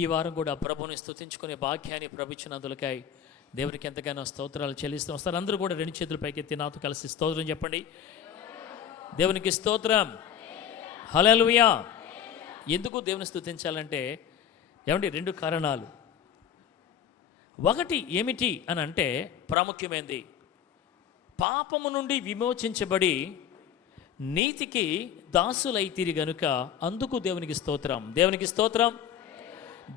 ఈ వారం కూడా ప్రభుని స్తుతించుకునే భాగ్యాన్ని ప్రభుచ్చినందులకై దేవునికి ఎంతగానో స్తోత్రాలు చెల్లిస్తూ వస్తారు. అందరూ కూడా రెండు చేతులు పైకెత్తి నాతో కలిసి స్తోత్రం చెప్పండి. దేవునికి స్తోత్రం, హల్లెలూయా. ఎందుకు దేవుని స్తుతించాలంటే ఏమండి, రెండు కారణాలు. ఒకటి ఏమిటి అని అంటే ప్రాముఖ్యమైనది, పాపము నుండి విమోచించబడి నీతికి దాసులైతిరి గనుక అందుకు దేవునికి స్తోత్రం. దేవునికి స్తోత్రం,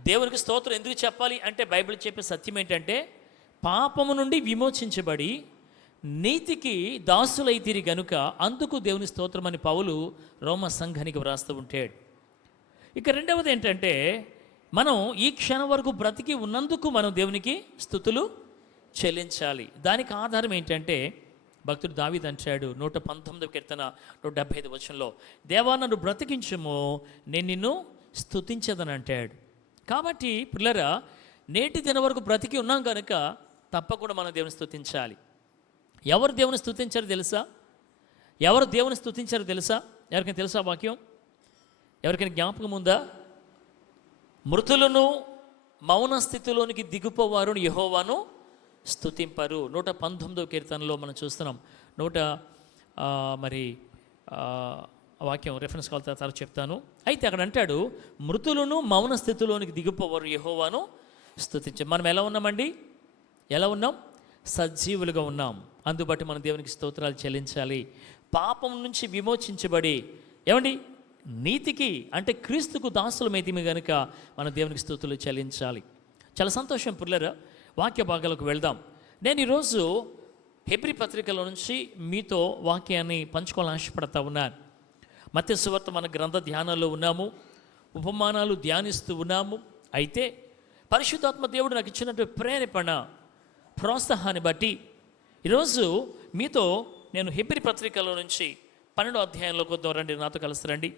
దేవునికి స్తోత్రం ఎందుకు చెప్పాలి అంటే బైబిల్ చెప్పే సత్యం ఏంటంటే పాపము నుండి విమోచించబడి నీతికి దాసులైతిరి గనుక అందుకు దేవుని స్తోత్రం అని పౌలు రోమ సంఘానికి వ్రాస్తూ ఉంటాడు. ఇక రెండవది ఏంటంటే మనం ఈ క్షణం వరకు బ్రతికి ఉన్నందుకు మనం దేవునికి స్తుతులు చెల్లించాలి. దానికి ఆధారం ఏంటంటే భక్తుడు దావీదు అంటాడు 119వ కీర్తన 175వ వచనంలో, దేవా నన్ను బ్రతికించుము, నేను నిన్ను స్తుతించదని అంటాడు. కాబట్టి పిల్లరా, నేటి దిన వరకు బ్రతికి ఉన్నాం కనుక తప్పకుండా మనం దేవుని స్తుతించాలి. ఎవరు దేవుని స్తుతించారో తెలుసా? ఎవరు దేవుని స్తుతించారో తెలుసా? ఎవరికైనా తెలుసా వాక్యం? ఎవరికైనా జ్ఞాపకం ఉందా? మృతులను మౌన స్థితిలోనికి దిగిపోవారు యెహోవాను స్తుతింపరు. 119వ కీర్తనలో మనం చూస్తున్నాం. వాక్యం రెఫరెన్స్ కాల్ తర్వాత చెప్తాను. అయితే అక్కడ అంటాడు, మృతులను మౌన స్థితిలోనికి దిగిపోవారు యెహోవాను స్తుతించే. మనం ఎలా ఉన్నామండి? ఎలా ఉన్నాం? సజీవులుగా ఉన్నాం. అందుబట్టి మనం దేవునికి స్తోత్రాలు చెల్లించాలి. పాపం నుంచి విమోచించబడి ఏమండి నీతికి అంటే క్రీస్తుకు దాసులమైతిమి కనుక మనం దేవునికి స్తుతులు చెల్లించాలి. చాలా సంతోషం పిల్లరా. వాక్య భాగాలకు వెళ్దాం. నేను ఈరోజు హెబ్రీ పత్రికలో నుంచి మీతో వాక్యాన్ని పంచుకోవాలని ఆశపడతా ఉన్నాను. మత్తయి సువార్త మన గ్రంథ ధ్యానంలో ఉన్నాము, ఉపమానాలు ధ్యానిస్తూ ఉన్నాము. అయితే పరిశుద్ధాత్మ దేవుడు నాకు ఇచ్చినటువంటి ప్రేరేపణ ప్రోత్సాహాన్ని బట్టి ఈరోజు మీతో నేను హెబ్రీ పత్రికలో నుంచి 12వ అధ్యాయంలోకి వద్దాం. రండి, నాతో కలిసి రండి.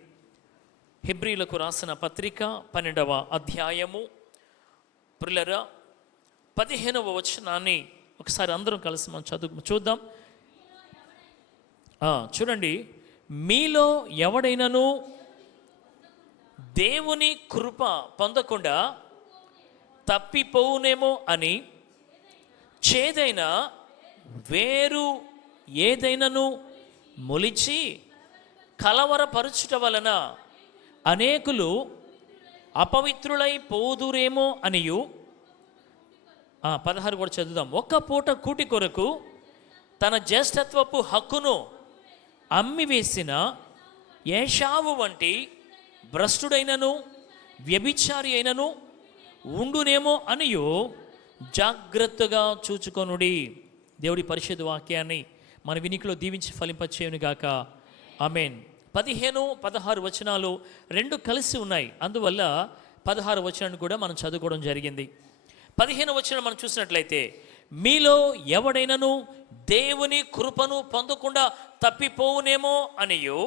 హెబ్రీలకు రాసిన పత్రిక 12వ అధ్యాయము ప్రియులారా 15వ వచనాన్ని ఒకసారి అందరం కలిసి మనం చూద్దాం. చూడండి, మీలో ఎవడైనను దేవుని కృప పొందకుండా తప్పిపోవునేమో అని చేదైన వేరు ఏదైనను మొలిచి కలవరపరుచుట వలన అనేకులు అపవిత్రులై పోదురేమో అనియు 16 కూడా చదువుదాం. ఒక్క పూట కూటి కొరకు తన జ్యేష్ఠత్వపు హక్కును అమ్మివేసిన ఏషావు వంటి భ్రష్టుడైనను వ్యభిచారి అయినను ఉండునేమో అనియు జాగ్రత్తగా చూచుకొనుడి. దేవుడి పరిశుద్ధ వాక్యాన్ని మన వినికిలో దీవించి ఫలింపచేయును గాక. ఆమేన్. 15, 16 వచనాలు రెండు కలిసి ఉన్నాయి. అందువల్ల 16 వచనాన్ని కూడా మనం చదువుకోవడం జరిగింది. 15వ వచనం మనం చూసినట్లయితే, మీలో ఎవడైనను దేవుని కృపను పొందకుండా తప్పిపోవునేమో అనియు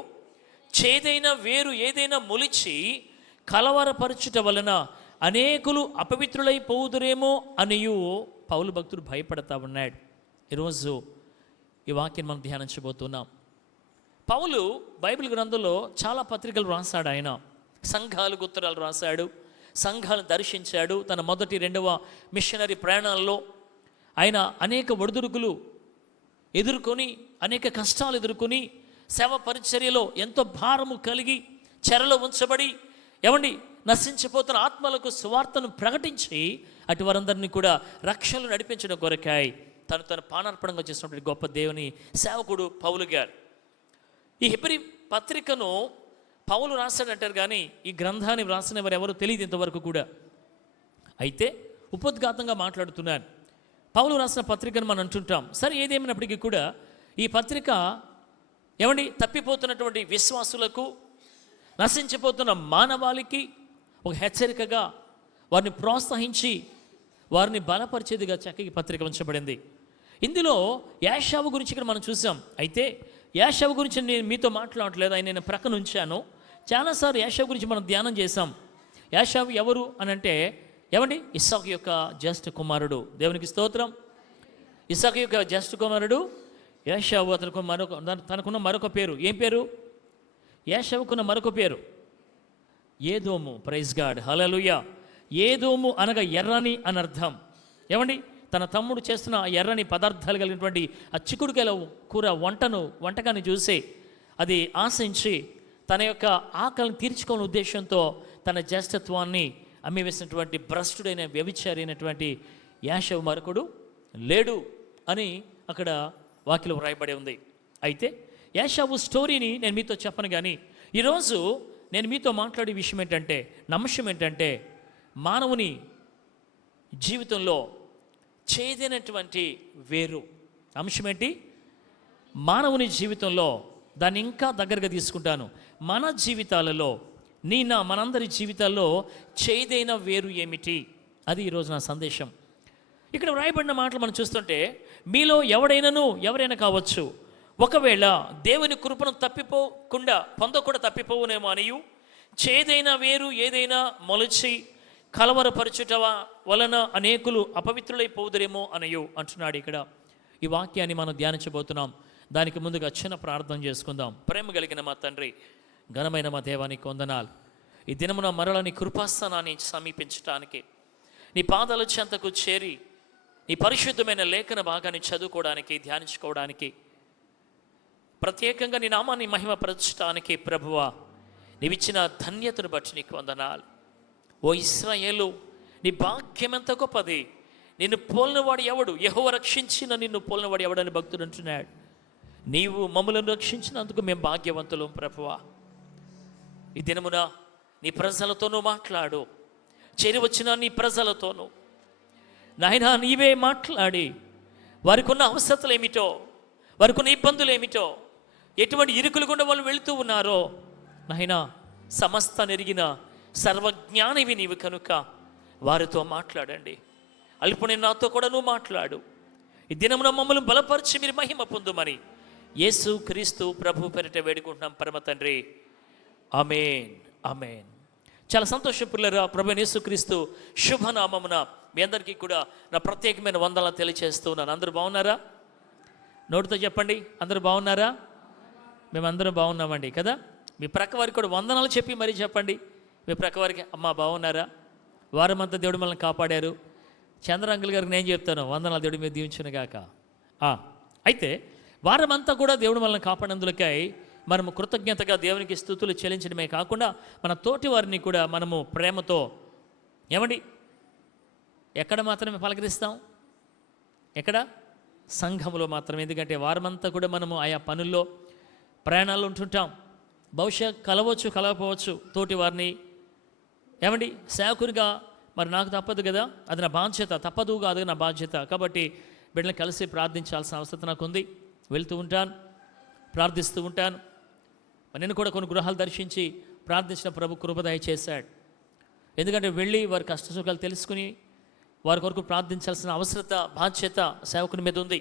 చేదైన వేరు ఏదైనా మొలిచి కలవరపరచుట వలన అనేకులు అపవిత్రులైపోదురేమో అనియు పౌలు భక్తుడు భయపడతా ఉన్నాడు. ఈరోజు ఈ వాక్యం మనం ధ్యానించబోతున్నాం. పౌలు బైబిల్ గ్రంథంలో చాలా పత్రికలు రాశాడు. ఆయన సంఘాలకు ఉత్తరాలు రాశాడు, సంఘాలను దర్శించాడు. తన మొదటి 2వ మిషనరీ ప్రయాణాల్లో ఆయన అనేక ఒడిదుడుకులు ఎదుర్కొని, అనేక కష్టాలు ఎదుర్కొని, సేవ పరిచర్యలో ఎంతో భారము కలిగి చెరలో ఉంచబడి నశించిపోతున్న ఆత్మలకు సువార్తను ప్రకటించి అటు వారందరినీ కూడా రక్షణలు నడిపించడం కొరకాయి తను పానార్పణంగా చేసినటువంటి గొప్ప దేవుని సేవకుడు పౌలు గారు. ఈ హెబ్రీ పత్రికను పౌలు రాశాడంటారు, కానీ ఈ గ్రంథాన్ని వ్రాసిన వారు ఎవరు తెలియదు ఇంతవరకు కూడా. అయితే ఉపోద్ఘాతంగా మాట్లాడుతున్నాను. పౌలు రాసిన పత్రికను మనం అంటుంటాం. సరే, ఏదేమైనప్పటికీ కూడా ఈ పత్రిక తప్పిపోతున్నటువంటి విశ్వాసులకు, నశించిపోతున్న మానవాళికి ఒక హెచ్చరికగా, వారిని ప్రోత్సహించి వారిని బలపరిచేదిగా చక్కగా పత్రిక ఉంచబడింది. ఇందులో యాషావు గురించి ఇక్కడ మనం చూసాం. అయితే యాషావు గురించి నేను మీతో మాట్లాడట్లేదు, ఆయన నేను ప్రక్కన ఉంచాను. చాలాసార్లు యాషావు గురించి మనం ధ్యానం చేశాం. యాషావు ఎవరు అని అంటే ఇస్సాకు యొక్క జ్యేష్ఠ కుమారుడు. దేవునికి స్తోత్రం. ఇస్సాకు యొక్క జ్యేష్ఠ కుమారుడు యాషావు. తనకున్న మరొక పేరు ఏం పేరు? యాషావుకున్న మరొక పేరు ఏదోము. ప్రైజ్ గాడ్, హల్లెలూయా. ఏదోము అనగా ఎర్రని అని అర్థం. ఏమండి, తన తమ్ముడు చేస్తున్న ఆ ఎర్రని పదార్థాలు కలిగినటువంటి ఆ చిక్కుడుకాయల కూర వంటకాన్ని చూసి అది ఆశించి తన యొక్క ఆకలిని తీర్చుకోని ఉద్దేశంతో తన జ్యేష్ఠత్వాన్ని అమ్మివేసినటువంటి భ్రష్టుడైన వ్యభిచారి అయినటువంటి యాషవు మరొకడు లేడు అని అక్కడ వాక్యం వ్రాయబడి ఉంది. అయితే యాషవు స్టోరీని నేను మీతో చెప్పను, కానీ ఈరోజు నేను మీతో మాట్లాడే విషయం ఏంటంటే, అంశం ఏంటంటే, మానవుని జీవితంలో చేదైనటువంటి వేరు. అంశం ఏంటి? మానవుని జీవితంలో దాన్ని ఇంకా దగ్గరగా తీసుకుంటాను. మన జీవితాలలో మనందరి జీవితాల్లో చేదైన వేరు ఏమిటి? అది ఈరోజు నా సందేశం. ఇక్కడ వ్రాయబడిన మాటలు మనం చూస్తుంటే, మీలో ఎవరైనా కావచ్చు, ఒకవేళ దేవుని కృపను పొందకుండా తప్పిపోవునేమో అనియు, చేదైన వేరు ఏదైనా మొలచి కలవరపరచుట వలన అనేకులు అపవిత్రులైపోదురేమో అనయు అంటున్నాడు. ఇక్కడ ఈ వాక్యాన్ని మనం ధ్యానించబోతున్నాం. దానికి ముందుగా చిన్న ప్రార్థన చేసుకుందాం. ప్రేమ కలిగిన మా తండ్రి, ఘనమైన మా దేవానికి వందనాలు. ఈ దినమున మరల నీ కృపాస్థానాన్ని సమీపించటానికి, నీ పాదాల చెంతకు చేరి నీ పరిశుద్ధమైన లేఖన భాగాన్ని చదువుకోవడానికి, ధ్యానించుకోవడానికి, ప్రత్యేకంగా నీ నామాన్ని మహిమపరచడానికి ప్రభువా నీవిచ్చిన ధన్యతను బట్టి నీకు వందనాలు. ఓ ఇశ్రాయేలు, నీ భాగ్యం ఎంత గొప్పది. నిన్ను పోలినవాడు ఎవడు? యెహోవా రక్షించిన నిన్ను పోలినవాడు ఎవడని భక్తుడు అంటున్నాడు. నీవు మమ్మలను రక్షించినందుకు మేము భాగ్యవంతులం ప్రభువా. ఈ దినమున నీ ప్రజలతోనూ మాట్లాడు, చేరి వచ్చిన నీ ప్రజలతోనూ నాయనా నీవే మాట్లాడి వారికి ఉన్న అవసరతలు ఏమిటో, వారికి ఉన్న ఇబ్బందులు ఏమిటో, ఎటువంటి ఇరుకులు గుండా వాళ్ళు వెళుతూ ఉన్నారో నాయనా సమస్త నెరిగిన సర్వజ్ఞానివి నీవు కనుక వారితో మాట్లాడండి. అల్పుని నాతో కూడా నువ్వు మాట్లాడు. ఈ దినమున మమ్మల్ని బలపరిచి మీరు మహిమ పొందుమని యేసు క్రీస్తు ప్రభు పేరిట వేడుకుంటున్నాం పరమ తండ్రి. ఆమేన్, ఆమేన్. చాలా సంతోషం పిల్లరా. ప్రభు యేసు క్రీస్తు శుభనామమున మీ అందరికీ కూడా నా ప్రత్యేకమైన వందనాలు తెలియజేస్తూ ఉన్నాను. అందరూ బాగున్నారా? నోటితో చెప్పండి, అందరూ బాగున్నారా? మేమందరం బాగున్నామండి కదా. మీ ప్రక్క వారికి కూడా వందనాలు చెప్పి మరీ చెప్పండి. మీ ప్రక్క వారికి, అమ్మ బాగున్నారా? వారమంతా దేవుడు మనల్ని కాపాడారు. చంద్రంగుల్ గారికి నేను చెప్తాను, వందనాలు దేవుడి మీద దీవించును గాక. అయితే వారమంతా కూడా దేవుడు మనల్ని కాపాడినందులకై మనము కృతజ్ఞతగా దేవునికి స్తుతులు చెల్లించడమే కాకుండా మన తోటి వారిని కూడా మనము ప్రేమతో ఏమండి ఎక్కడ మాత్రమే పలకరిస్తాం? ఎక్కడ? సంఘములో మాత్రమే. ఎందుకంటే వారమంతా కూడా మనము ఆయా పనుల్లో ప్రయాణాలు ఉంటుంటాం. బహుశా కలవకపోవచ్చు తోటి వారిని. ఏమండి సేవకునిగా మరి నాకు తప్పదు కదా, అది నా బాధ్యత. తప్పదు కాదు, నా బాధ్యత. కాబట్టి బిడ్డలను కలిసి ప్రార్థించాల్సిన అవసరం నాకు ఉంది. వెళ్తూ ఉంటాను, ప్రార్థిస్తూ ఉంటాను. నేను కూడా కొన్ని గృహాలు దర్శించి ప్రార్థించిన ప్రభు కృప దయచేశాడు. ఎందుకంటే వెళ్ళి వారి కష్టసుఖాలు తెలుసుకుని వారి కొరకు ప్రార్థించాల్సిన అవసరత, బాధ్యత సేవకుని మీద ఉంది.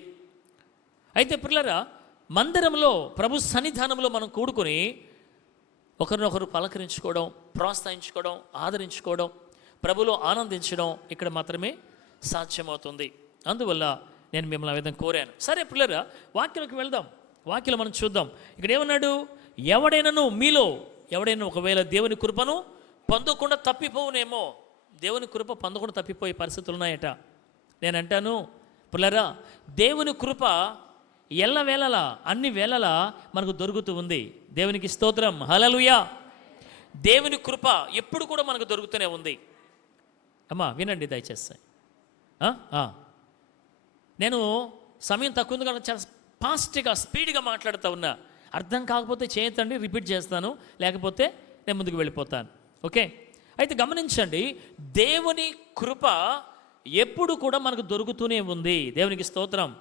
అయితే పిల్లరా, మందిరంలో ప్రభు సన్నిధానంలో మనం కూడుకొని ఒకరినొకరు పలకరించుకోవడం, ప్రోత్సహించుకోవడం, ఆదరించుకోవడం, ప్రభులో ఆనందించడం ఇక్కడ మాత్రమే సాధ్యమవుతుంది. అందువల్ల నేను మిమ్మల్ని ఆ విధంగా కోరాను. సరే పిల్లరా, వాక్యంలోకి వెళ్దాం. వాక్యం మనం చూద్దాం. ఇక్కడ ఏమన్నాడు? మీలో ఎవడైనా ఒకవేళ దేవుని కృపను పొందకుండా తప్పిపోవునేమో. దేవుని కృప పొందకుండా తప్పిపోయే పరిస్థితులు ఉన్నాయట. నేను అంటాను పిల్లరా, దేవుని కృప ఎల్లవేళలా అన్ని వేళలా మనకు దొరుకుతూ ఉంది. దేవునికి స్తోత్రం, హల్లెలూయా. దేవుని కృప ఎప్పుడు కూడా మనకు దొరుకుతూనే ఉంది. అమ్మా వినండి దయచేసి. నేను సమయం తక్కువ ఉంది కాబట్టి చాలా ఫాస్ట్గా స్పీడ్గా మాట్లాడుతూ ఉన్నా. అర్థం కాకపోతే చేయతండి, రిపీట్ చేస్తాను, లేకపోతే నేను ముందుకు వెళ్ళిపోతాను. ఓకే? అయితే గమనించండి, దేవుని కృప ఎప్పుడు కూడా మనకు దొరుకుతూనే ఉంది. దేవునికి స్తోత్రం.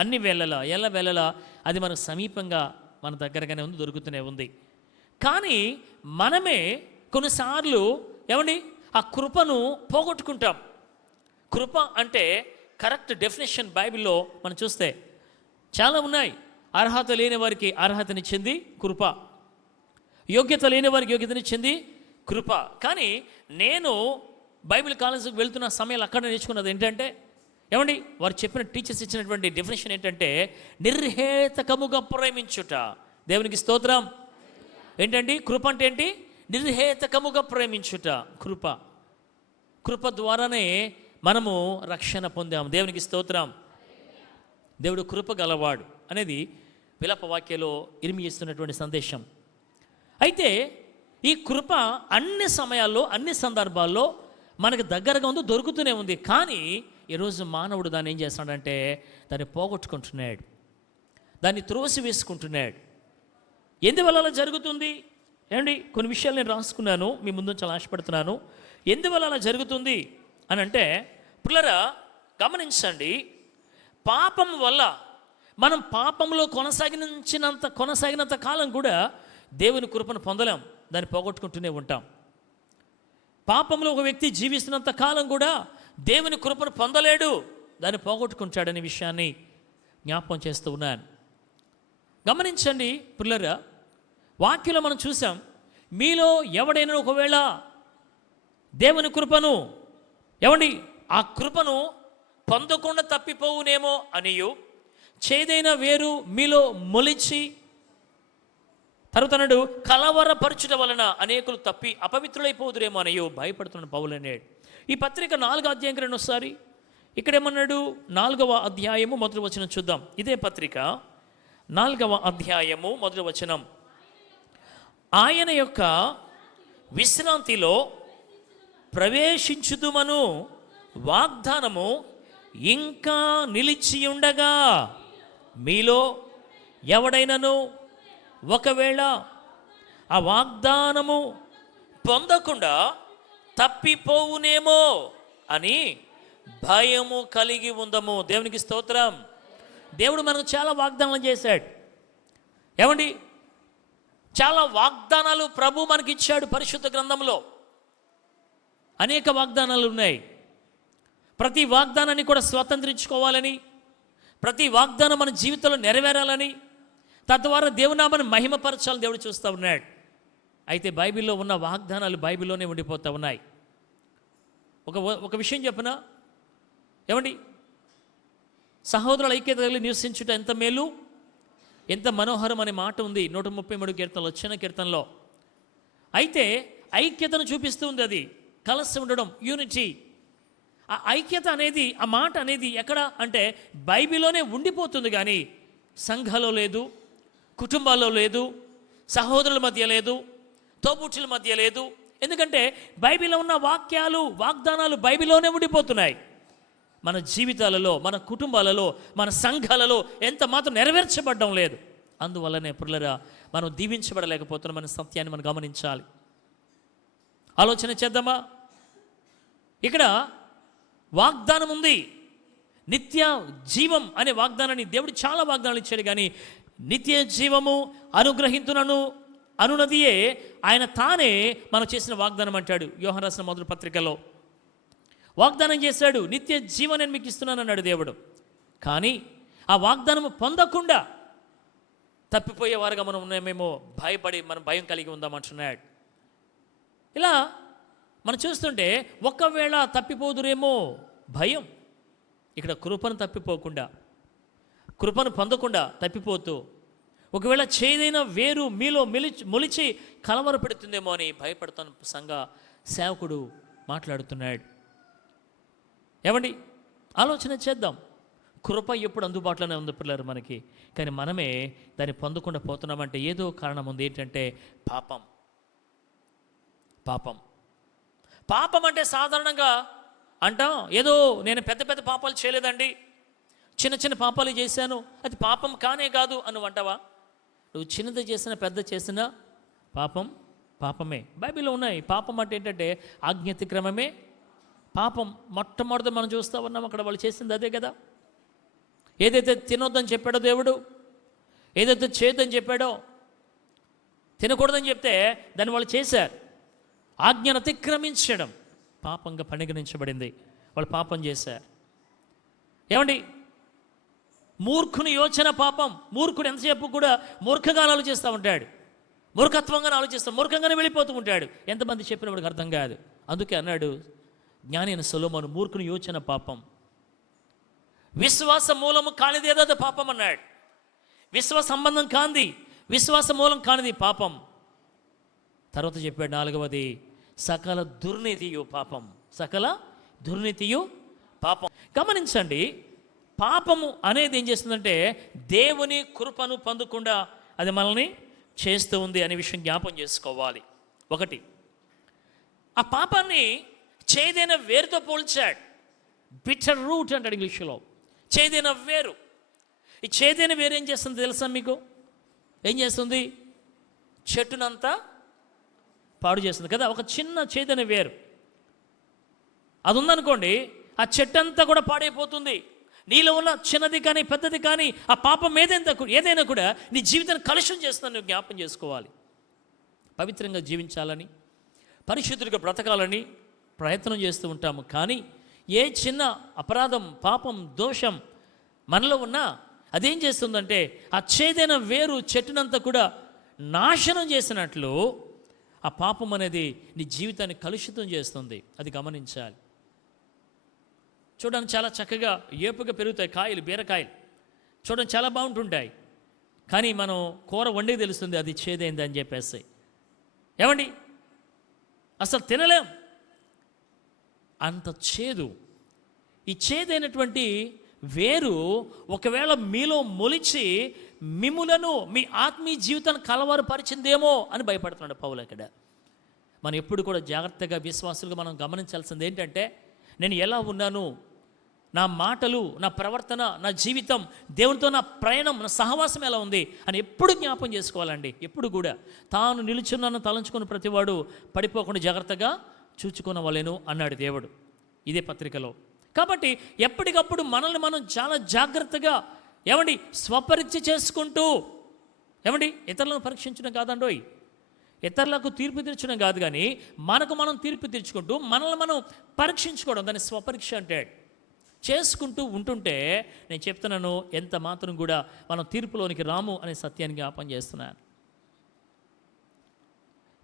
అన్ని వేళలా ఎల్లవేళలా అది మనకు సమీపంగా మన దగ్గరగానే ఉంది, దొరుకుతూనే ఉంది. కానీ మనమే కొన్నిసార్లు ఏమండి ఆ కృపను పోగొట్టుకుంటాం. కృప అంటే కరెక్ట్ డెఫినేషన్ బైబిల్లో మనం చూస్తే చాలా ఉన్నాయి. అర్హత లేని వారికి అర్హతనిచ్చింది కృప, యోగ్యత లేని వారికి యోగ్యతనిచ్చింది కృప. కానీ నేను బైబిల్ కాలేజీకి వెళ్తున్న సమయాలు అక్కడ నేర్చుకున్నది ఏంటంటే, ఏమండి వారు చెప్పిన టీచర్స్ ఇచ్చినటువంటి డెఫినేషన్ ఏంటంటే నిర్హేతకముగా ప్రేమించుట. దేవునికి స్తోత్రం. ఏంటండి కృప అంటే ఏంటి? నిర్హేతకముగా ప్రేమించుట కృప. కృప ద్వారానే మనము రక్షణ పొందాము. దేవునికి స్తోత్రం. దేవుడు కృప గలవాడు అనేది విలాప వాక్యలో ఇర్మియా ఇస్తున్నటువంటి సందేశం. అయితే ఈ కృప అన్ని సమయాల్లో, అన్ని సందర్భాల్లో మనకు దగ్గరగా ఉందో దొరుకుతూనే ఉంది. కానీ ఈరోజు మానవుడు దాన్ని ఏం చేస్తున్నాడంటే దాన్ని పోగొట్టుకుంటున్నాడు, దాన్ని త్రోసి వేసుకుంటున్నాడు. ఎందువల్ల అలా జరుగుతుంది? ఏమండి, కొన్ని విషయాలు నేను రాసుకున్నాను, మీ ముందు చాలా ఆశపడుతున్నాను. ఎందువల్ల అలా జరుగుతుంది అని అంటే, పిల్లరా గమనించండి, పాపం వల్ల మనం పాపంలో కొనసాగినంత కాలం కూడా దేవుని కృపను పొందలేం, దాన్ని పోగొట్టుకుంటూనే ఉంటాం. పాపంలో ఒక వ్యక్తి జీవిస్తున్నంత కాలం కూడా దేవుని కృపను పొందలేడు, దాన్ని పోగొట్టుకుంటాడనే విషయాన్ని జ్ఞాపకం చేస్తూ ఉన్నాను. గమనించండి పిల్లరా, వాక్యంలో మనం చూసాం, మీలో ఎవడైనా ఒకవేళ దేవుని కృపను ఆ కృపను పొందకుండా తప్పిపోవునేమో అనియు, చేదైన వేరు మీలో మొలిచి తరుతనడు కలవరపరచుట వలన అనేకులు తప్పి అపవిత్రులైపోదురేమో అనియు భయపడుతున్న పౌలు అన్నాడు. ఈ పత్రిక 4వ అధ్యాయం రండి ఒకసారి. ఇక్కడేమన్నాడు? 4వ అధ్యాయము మొదటి వచనం చూద్దాం. ఇదే పత్రిక 4వ అధ్యాయము మొదటి వచనం. ఆయన యొక్క విశ్రాంతిలో ప్రవేశించుదుమను వాగ్దానము ఇంకా నిలిచి ఉండగా, మీలో ఎవడైనను ఒకవేళ ఆ వాగ్దానము పొందకుండా తప్పిపోవునేమో అని భయము కలిగి ఉందము. దేవునికి స్తోత్రం. దేవుడు మనకు చాలా వాగ్దానాలు చేశాడు. ఏమండి, చాలా వాగ్దానాలు ప్రభు మనకి ఇచ్చాడు. పరిశుద్ధ గ్రంథంలో అనేక వాగ్దానాలు ఉన్నాయి. ప్రతి వాగ్దానాన్ని కూడా స్వతంత్రించుకోవాలని, ప్రతి వాగ్దానం మన జీవితంలో నెరవేరాలని, తద్వారా దేవునామాన్ని మహిమపరచాలని దేవుడు చూస్తూ ఉన్నాడు. అయితే బైబిల్లో ఉన్న వాగ్దానాలు బైబిల్లోనే ఉండిపోతూ ఉన్నాయి. ఒక విషయం చెప్పనా? ఏమండి, సహోదరుల ఐక్యత కలిగి నివసించుట ఎంత మేలు, ఎంత మనోహరం అనే మాట ఉంది 133 కీర్తనలో, చిన్న కీర్తనలో. అయితే ఐక్యతను చూపిస్తూ ఉంది అది, కలిసి ఉండడం, యూనిటీ. ఆ ఐక్యత అనేది, ఆ మాట అనేది ఎక్కడ అంటే బైబిల్లోనే ఉండిపోతుంది, కానీ సంఘాల్లో లేదు, కుటుంబాల్లో లేదు, సహోదరుల మధ్య లేదు, తోబుట్టుల మధ్య లేదు. ఎందుకంటే బైబిల్లో ఉన్న వాక్యాలు, వాగ్దానాలు బైబిల్లోనే ఉండిపోతున్నాయి. మన జీవితాలలో, మన కుటుంబాలలో, మన సంఘాలలో ఎంత మాత్రం నెరవేర్చబడడం లేదు. అందువల్లనే పిల్లరా మనం దీవించబడలేకపోతున్నాం అనే సత్యాన్ని మనం గమనించాలి. ఆలోచన చేద్దామా? ఇక్కడ వాగ్దానం ఉంది, నిత్య జీవం అనే వాగ్దానాన్ని దేవుడు చాలా వాగ్దానాలు ఇచ్చాడు. కానీ నిత్య జీవము అనుగ్రహించునను అనునదియే ఆయన తానే మనం చేసిన వాగ్దానం అంటాడు. యోహాను రాసిన మొదటి పత్రికలో వాగ్దానం చేశాడు, నిత్య జీవం నేను మీకు ఇస్తున్నాను అన్నాడు దేవుడు. కానీ ఆ వాగ్దానం పొందకుండా తప్పిపోయేవారుగా మనం ఉన్నామేమో భయపడి మనం భయం కలిగి ఉందామంటున్నాడు. ఇలా మనం చూస్తుంటే ఒకవేళ తప్పిపోదురేమో భయం. ఇక్కడ కృపను తప్పిపోకుండా, కృపను పొందకుండా తప్పిపోతూ, ఒకవేళ చేదైన వేరు మీలో మొలిచి కలవరపెడుతుందేమో అని భయపడుతున్న సంఘ సేవకుడు మాట్లాడుతున్నాడు. ఏమండి, ఆలోచన చేద్దాం. కృప ఎప్పుడు అందుబాటులోనే ఉంది పిల్లలు మనకి, కానీ మనమే దాన్ని పొందకుండా పోతున్నామంటే ఏదో కారణం ఉంది. ఏంటంటే పాపం. పాపం పాపం అంటే సాధారణంగా అంటాం, ఏదో నేను పెద్ద పెద్ద పాపాలు చేయలేదండి, చిన్న చిన్న పాపాలు చేశాను, అది పాపం కానే కాదు అని అంటావా? నువ్వు చిన్నది చేసినా పెద్ద చేసినా పాపం పాపమే. బైబిల్లో ఉన్నాయి. పాపం అంటే ఏంటంటే ఆజ్ఞాతిక్రమమే పాపం. మొట్టమొదటి మనం చూస్తూ ఉన్నాం, అక్కడ వాళ్ళు చేసింది అదే కదా. ఏదైతే తినొద్దని చెప్పాడో దేవుడు, ఏదైతే చేయొద్దని చెప్పాడో, తినకూడదని చెప్తే దాన్ని వాళ్ళు చేశారు. ఆజ్ఞను అతిక్రమించడం పాపంగా పరిగణించబడింది. వాళ్ళు పాపం చేశారు. ఏమండి, మూర్ఖుని యోచన పాపం. మూర్ఖుడు ఎంతసేపు కూడా మూర్ఖంగా ఆలోచిస్తూ ఉంటాడు, మూర్ఖత్వంగా ఆలోచిస్తాడు, మూర్ఖంగానే వెళ్ళిపోతూ ఉంటాడు. ఎంతమంది చెప్పినప్పుడు అర్థం కాదు. అందుకే అన్నాడు జ్ఞాని అయిన సొలొమోను, మూర్ఖుని యోచన పాపం, విశ్వాస మూలము కానిదేదో పాపం అన్నాడు. విశ్వాస సంబంధం కాంది, విశ్వాస మూలం కానిది పాపం. తర్వాత చెప్పాడు 4వది సకల దుర్నీతియు పాపం. సకల దుర్నీతియు పాపం. గమనించండి, పాపము అనేది ఏం చేస్తుందంటే దేవుని కృపను పొందకుండా అది మనల్ని చేస్తూ ఉంది అనే విషయం జ్ఞాపం చేసుకోవాలి. ఒకటి, ఆ పాపాన్ని చేదైన వేరుతో పోల్చాడు. బిటర్ రూట్ అంటాడు ఇంగ్లీష్లో. చేదైన వేరు. ఈ చేదైన వేరు ఏం చేస్తుంది తెలుసా మీకు? ఏం చేస్తుంది? చెట్టునంతా పాడు చేస్తుంది కదా. ఒక చిన్న చేదైన వేరు అది ఉందనుకోండి, ఆ చెట్టు అంతా కూడా పాడైపోతుంది. నీలో ఉన్న చిన్నది కానీ పెద్దది కానీ ఆ పాపం ఏదైనా కూడా నీ జీవితాన్ని కలుషితం చేస్తుందని నువ్వు జ్ఞాపం చేసుకోవాలి. పవిత్రంగా జీవించాలని, పరిశుద్ధుడిగా బ్రతకాలని ప్రయత్నం చేస్తూ ఉంటాము. కానీ ఏ చిన్న అపరాధం, పాపం, దోషం మనలో ఉన్నా అదేం చేస్తుందంటే ఆ చేదైన వేరు చెట్టునంతా కూడా నాశనం చేసినట్లు ఆ పాపం అనేది నీ జీవితాన్ని కలుషితం చేస్తుంది. అది గమనించాలి. చూడడానికి చాలా చక్కగా ఏపుగా పెరుగుతాయి కాయలు, బీరకాయలు చూడడానికి చాలా బాగుంటుంటాయి. కానీ మనం కూర వండి తెలుస్తుంది అది చేదైంది అని చెప్పేసి. ఏమండి, అసలు తినలేం, అంత చేదు. ఈ చేదైనటువంటి వేరు ఒకవేళ మీలో మొలిచి మిమ్ములను, మీ ఆత్మీయ జీవితాన్ని కలవరపరిచిందేమో అని భయపడుతున్నాడు పౌలు. అక్కడ మనం ఎప్పుడు కూడా జాగ్రత్తగా విశ్వాసులుగా మనం గమనించాల్సింది ఏంటంటే, నేను ఎలా ఉన్నాను, నా మాటలు, నా ప్రవర్తన, నా జీవితం, దేవునితో నా ప్రయాణం, నా సహవాసం ఎలా ఉంది అని ఎప్పుడు జ్ఞాపం చేసుకోవాలండి. ఎప్పుడు కూడా తాను నిలుచున్నాను తలంచుకున్న ప్రతివాడు పడిపోకుండా జాగ్రత్తగా చూచుకునవలెను అన్నాడు దేవుడు ఇదే పత్రికలో. కాబట్టి ఎప్పటికప్పుడు మనల్ని మనం చాలా జాగ్రత్తగా స్వపరీక్ష చేసుకుంటూ, ఇతరులను పరీక్షించడం కాదండోయ్, ఇతరులకు తీర్పు తీర్చడం కాదు, కానీ మనకు మనం తీర్పు తీర్చుకుంటూ మనల్ని మనం పరీక్షించుకోవడం, దాన్ని స్వపరీక్ష అంటాడు. చేసుకుంటూ ఉంటుంటే నేను చెప్తున్నాను, ఎంత మాత్రం కూడా మనం తీర్పులోనికి రాము అనే సత్యాన్ని జ్ఞాపం చేస్తున్నాను.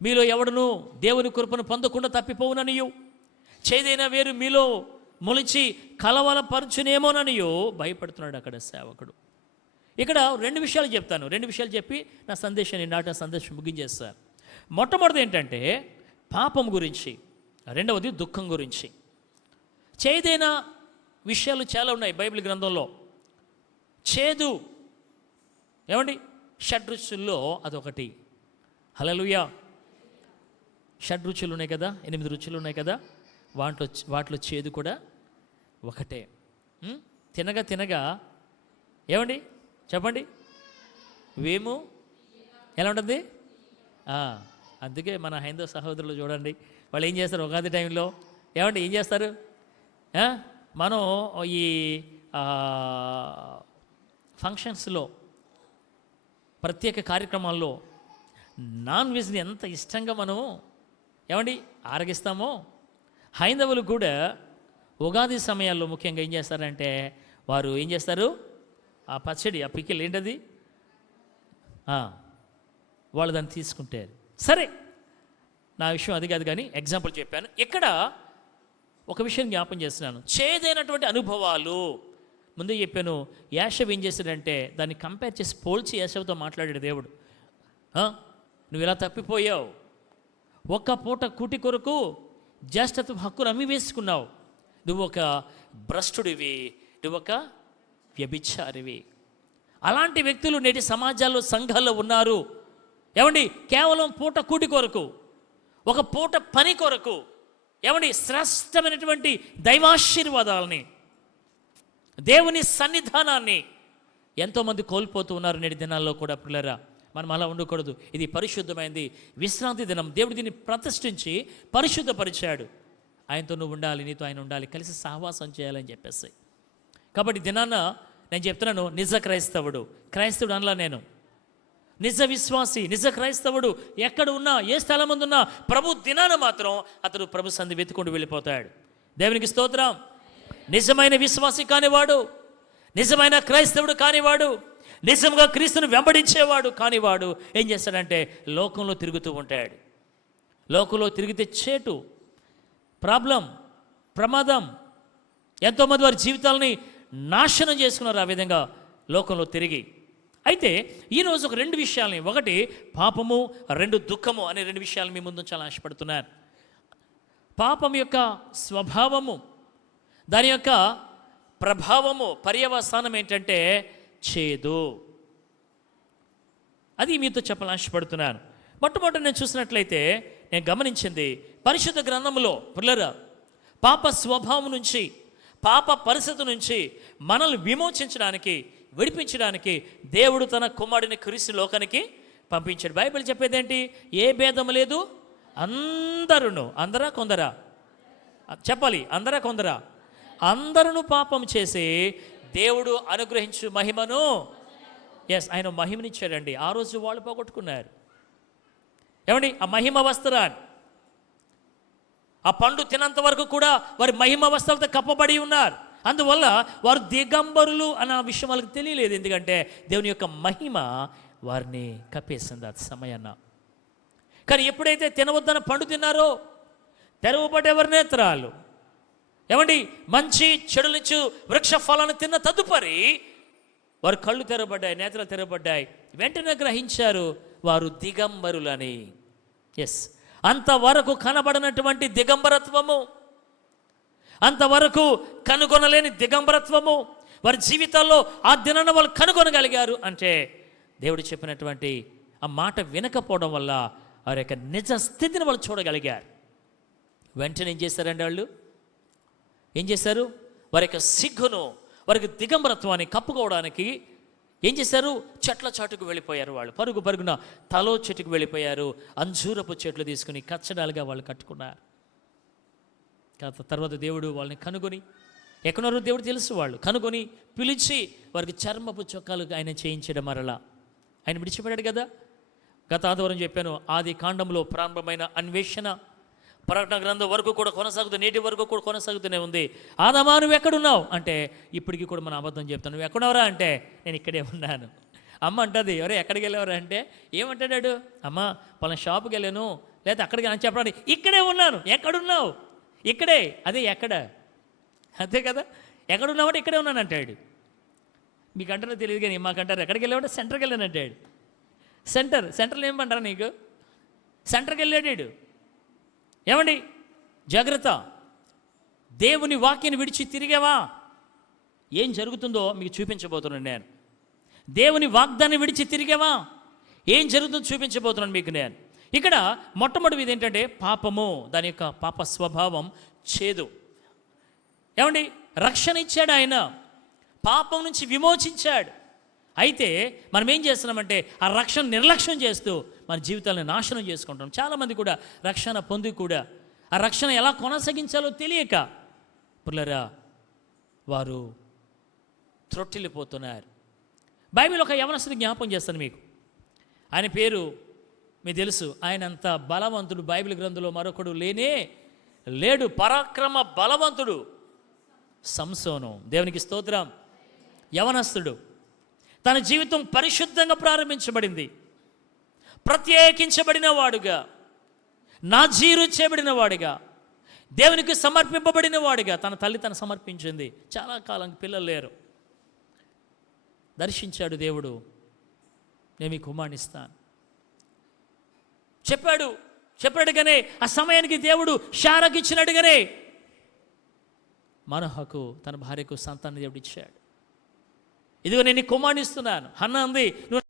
మీలో ఎవడును దేవుని కృపను పొందకుండా తప్పిపోవుననియు, చేదైన వేరు మీలో మొలిచి కలవరపరచునేమోననియో భయపడుతున్నాడు అక్కడ సేవకుడు. ఇక్కడ రెండు విషయాలు చెప్తాను, రెండు విషయాలు చెప్పి నా సందేశం ముగించేస్తాను. మొట్టమొదటిది ఏంటంటే పాపం గురించి, రెండవది దుఃఖం గురించి. చేదైన విషయాలు చాలా ఉన్నాయి బైబిల్ గ్రంథంలో. చేదు షడ్రుచుల్లో అదొకటి. హల్లెలూయా. షడ్రుచులు ఉన్నాయి కదా, 8 రుచులు ఉన్నాయి కదా, వాటిలో చేదు కూడా ఒకటే. తినగా తినగా చెప్పండి, వేము ఎలా ఉంటుంది? అందుకే మన హైందవ సహోదరులు చూడండి, వాళ్ళు ఏం చేస్తారు ఉగాది టైంలో, ఏం చేస్తారు? మనం ఈ ఫంక్షన్స్లో, ప్రత్యేక కార్యక్రమాల్లో నాన్ వెజ్ని ఎంత ఇష్టంగా మనం ఆరగిస్తామో, హైందవులు కూడా ఉగాది సమయాల్లో ముఖ్యంగా ఏం చేస్తారంటే వారు ఏం చేస్తారు, ఆ పచ్చడి, ఆ పికిల్ ఏంటది, వాళ్ళు దాన్ని తీసుకుంటారు. సరే, నా విషయం అది కాదు, కానీ ఎగ్జాంపుల్ చెప్పాను. ఇక్కడ ఒక విషయం జ్ఞాపం చేస్తున్నాను, చేదైనటువంటి అనుభవాలు. ముందే చెప్పాను, యాషవ్ ఏం చేశాడంటే దాన్ని కంపేర్ చేసి పోల్చి యాషవ్తో మాట్లాడాడు దేవుడు. నువ్వు ఇలా తప్పిపోయావు, ఒక్క పూట కూటి కొరకు జ్యేష్ఠత్వ హక్కును అమ్మి వేసుకున్నావు, నువ్వు ఒక భ్రష్టుడివి, నువ్వు ఒక వ్యభిచారివి. అలాంటి వ్యక్తులు నేటి సమాజాల్లో, సంఘాల్లో ఉన్నారు. కేవలం పూట కూటి కొరకు, ఒక పూట పని కొరకు, శ్రేష్టమైనటువంటి దైవాశీర్వాదాలని, దేవుని సన్నిధానాన్ని ఎంతోమంది కోల్పోతూ ఉన్నారు నేటి దినాల్లో కూడా. పిల్లరా, మనం అలా ఉండకూడదు. ఇది పరిశుద్ధమైంది, విశ్రాంతి దినం. దేవుడు దీన్ని ప్రతిష్ఠించి పరిశుద్ధపరిచాడు. ఆయనతో నువ్వు ఉండాలి, నీతో ఆయన ఉండాలి, కలిసి సహవాసం చేయాలని చెప్పేసి. కాబట్టి దినాన్న నేను చెప్తున్నాను, నిజ క్రైస్తవుడు అనలా, నేను నిజ విశ్వాసి, నిజ క్రైస్తవుడు ఎక్కడ ఉన్నా, ఏ స్థలం ఉన్నా, ప్రభు దినాన మాత్రం అతడు ప్రభు సంధి వెతుకుంటూ వెళ్ళిపోతాడు. దేవునికి స్తోత్రం. నిజమైన విశ్వాసి కానివాడు, నిజమైన క్రైస్తవుడు కానివాడు, నిజంగా క్రీస్తును వెంబడించేవాడు కానివాడు ఏం చేస్తాడంటే లోకంలో తిరుగుతూ ఉంటాడు. లోకంలో తిరిగితే చేటు, ప్రాబ్లం, ప్రమాదం. ఎంతోమంది వారి జీవితాలని నాశనం చేసుకున్నారు ఆ విధంగా లోకంలో తిరిగి. అయితే ఈరోజు ఒక రెండు విషయాలని, ఒకటి పాపము, రెండు దుఃఖము అనే రెండు విషయాలు మీ ముందు చాలా ఆశపడుతున్నాను. పాపం యొక్క స్వభావము, దాని యొక్క ప్రభావము, పర్యవసానం ఏంటంటే చేదు. అది మీతో చెప్పాలని ఆశపడుతున్నాను. మొట్టమొదటి నేను చూసినట్లయితే నేను గమనించింది, పరిశుద్ధ గ్రంథంలో పిల్లరా పాప స్వభావం నుంచి, పాప పరిస్థితి నుంచి మనల్ని విమోచించడానికి, విడిపించడానికి దేవుడు తన కుమారుడిని క్రీస్తు లోకానికి పంపించాడు. బైబిల్ చెప్పేది ఏంటి? ఏ భేదం లేదు, అందరూ, అందరా కొందరా చెప్పాలి, అందరా కొందరా, అందరూ పాపం చేసి దేవుడు అనుగ్రహించు మహిమను, ఆయన మహిమనిచ్చాడండి. ఆ రోజు వాళ్ళు పోగొట్టుకున్నారు. ఏమండి, ఆ మహిమ వస్త్రాన్ని, ఆ పండు తినంత వరకు కూడా వారి మహిమ వస్త్రాలతో కప్పబడి ఉన్నారు. అందువల్ల వారు దిగంబరులు అన్న విషయం వాళ్ళకి తెలియలేదు. ఎందుకంటే దేవుని యొక్క మహిమ వారిని కప్పేసింది ఆ సమయాన్న. కానీ ఎప్పుడైతే తినవద్దన్న పండు తిన్నారో తెరవబడ్డ ఎవరి నేత్రాలు, ఏమండి, మంచి చెడులిచ్చు వృక్ష ఫలాన్ని తిన్న తదుపరి వారు కళ్ళు తెరబడ్డాయి, నేత్రాలు తెరబడ్డాయి. వెంటనే గ్రహించారు వారు దిగంబరులని. అంతవరకు కనబడినటువంటి దిగంబరత్వము, అంతవరకు కనుగొనలేని దిగంబరత్వము వారి జీవితాల్లో ఆ దినాన వాళ్ళు కనుగొనగలిగారు. అంటే దేవుడు చెప్పినటువంటి ఆ మాట వినకపోవడం వల్ల వారి యొక్క నిజ స్థితిని వాళ్ళు చూడగలిగారు. వెంటనే ఏం చేశారండి? వాళ్ళు ఏం చేశారు? వారి యొక్క సిగ్గును, వారికి దిగంబరత్వాన్ని కప్పుకోవడానికి ఏం చేశారు? చెట్ల చాటుకు వెళ్ళిపోయారు. వాళ్ళు పరుగు పరుగున తలో చెట్టుకు వెళ్ళిపోయారు. అంజూరపు చెట్లు తీసుకుని కచ్చడాలుగా వాళ్ళు కట్టుకున్నారు. తర్వాత దేవుడు వాళ్ళని కనుగొని, ఎక్కడున్నారో దేవుడు తెలుసు, వాళ్ళు కనుగొని పిలిచి వారికి చర్మపు చొక్కాలు ఆయన చేయించడం. మరలా ఆయన విడిచిపెట్టాడు కదా. గత ఆదివారం చెప్పాను, ఆది కాండంలో ప్రారంభమైన అన్వేషణ ప్రకటన గ్రంథం వరకు కూడా కొనసాగుతుంది, నేటి వరకు కూడా కొనసాగుతూనే ఉంది. ఆదామా నువ్వు ఎక్కడున్నావు అంటే, ఇప్పటికీ కూడా మనం అబద్ధం చెప్తాను. నువ్వు ఎక్కడవరా అంటే, నేను ఇక్కడే ఉన్నాను. అమ్మ అంటుంది, ఎవరే ఎక్కడికి వెళ్ళేవారా అంటే, ఏమంటాడు? అమ్మ పలానా షాపుకి వెళ్ళాను, లేదా అక్కడికి అని చెప్పడానికి, ఇక్కడే ఉన్నాను. ఎక్కడున్నావు? ఇక్కడే. అదే ఎక్కడ, అంతే కదా. ఎక్కడున్నావు అంటే ఇక్కడే ఉన్నాను అంటాడు. మీకు అంటారో తెలియదు కానీ మాకంటారు, ఎక్కడికి వెళ్ళామంటే సెంటర్కి వెళ్ళాను అంటాడు. సెంటర్లో ఏమంటారా నీకు? సెంటర్కి వెళ్ళాడు. ఏమండి, జాగ్రత్త. దేవుని వాక్యాన్ని విడిచి తిరిగావా, ఏం జరుగుతుందో మీకు చూపించబోతున్నాను నేను. దేవుని వాగ్దాన్ని విడిచి తిరిగావా, ఏం జరుగుతుందో చూపించబోతున్నాను మీకు నేను. ఇక్కడ మొట్టమొదటిది ఏంటంటే పాపము, దాని యొక్క పాప స్వభావం చేదు. ఏమండి, రక్షణ ఇచ్చాడు ఆయన, పాపం నుంచి విమోచించాడు. అయితే మనం ఏం చేస్తున్నామంటే ఆ రక్షణ నిర్లక్ష్యం చేస్తూ మన జీవితాలను నాశనం చేసుకుంటాం. చాలామంది కూడా రక్షణ పొంది కూడా ఆ రక్షణ ఎలా కొనసాగించాలో తెలియక పుల్లరా వారు త్రొట్టిల్లిపోతున్నారు. బైబిల్ ఒక యవనస్తుని జ్ఞాపకం చేస్తాను మీకు. ఆయన పేరు మీకు తెలుసు. ఆయన అంత బలవంతుడు బైబిల్ గ్రంథంలో మరొకడు లేనే లేడు. పరాక్రమ బలవంతుడు సంసోను. దేవునికి స్తోత్రం. యవనస్తుడు, తన జీవితం పరిశుద్ధంగా ప్రారంభించబడింది. ప్రత్యేకించబడిన వాడుగా, నాజీరు చేయబడిన వాడిగా, దేవునికి సమర్పింపబడిన వాడిగా తన తల్లి తను సమర్పించింది. చాలా కాలం పిల్లలు లేరు. దర్శించాడు దేవుడు, నేను మీకు కుమారునిస్తాను చెప్పాడుగానే ఆ సమయానికి దేవుడు షారాకు ఇచ్చినట్టుగానే మనోహకు తన భార్యకు సంతానం దేవుడు ఇచ్చాడు. ఇదిగో నేను కుమారునిస్తున్నాను. హన్నా అంది, నువ్వు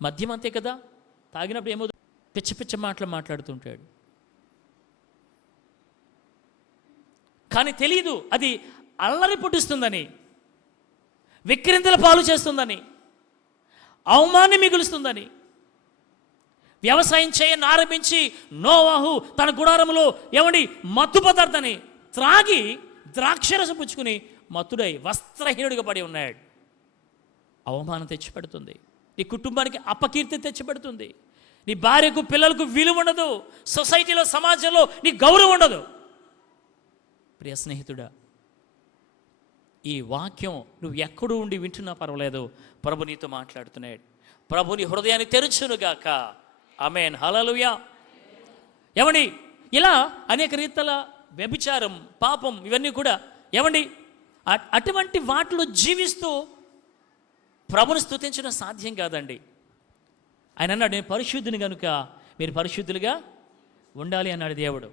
మద్యం అంతే కదా, తాగినప్పుడు ఏమో పిచ్చ పిచ్చ మాటలు మాట్లాడుతుంటాడు. కానీ తెలియదు అది అల్లరి పుట్టిస్తుందని, విక్రింతల పాలు చేస్తుందని, అవమానం మిగులుస్తుందని. వ్యవసాయం చేయని ఆరంభించి నోవాహు తన గుడారంలో ఏమండి మత్తు పదార్థాన్ని త్రాగి ద్రాక్షరసం పుచ్చుకుని మత్తుడై వస్త్రహీనుడిగా పడి ఉన్నాడు. అవమానం తెచ్చిపెడుతుంది, నీ కుటుంబానికి అపకీర్తి తెచ్చిపెడుతుంది, నీ భార్యకు పిల్లలకు విలువ ఉండదు, సొసైటీలో సమాజంలో నీ గౌరవం ఉండదు. ప్రియ స్నేహితుడా, ఈ వాక్యం నువ్వు ఎక్కడూ ఉండి వింటున్నా పర్వాలేదు, ప్రభు నీతో మాట్లాడుతున్నాడు. ప్రభు నీ హృదయాన్ని తెరుచునుగాక. ఆమేన్, హల్లెలూయా. ఏమండి ఇలా అనేక రీతుల వ్యభిచారం, పాపం ఇవన్నీ కూడా ఏమండి అటువంటి వాటిలో జీవిస్తూ ప్రభుని స్తుతించడం సాధ్యం కాదండి. ఆయన అన్నాడు, నేను పరిశుద్ధుని కనుక మీరు పరిశుద్ధులుగా ఉండాలి అన్నాడు దేవుడు.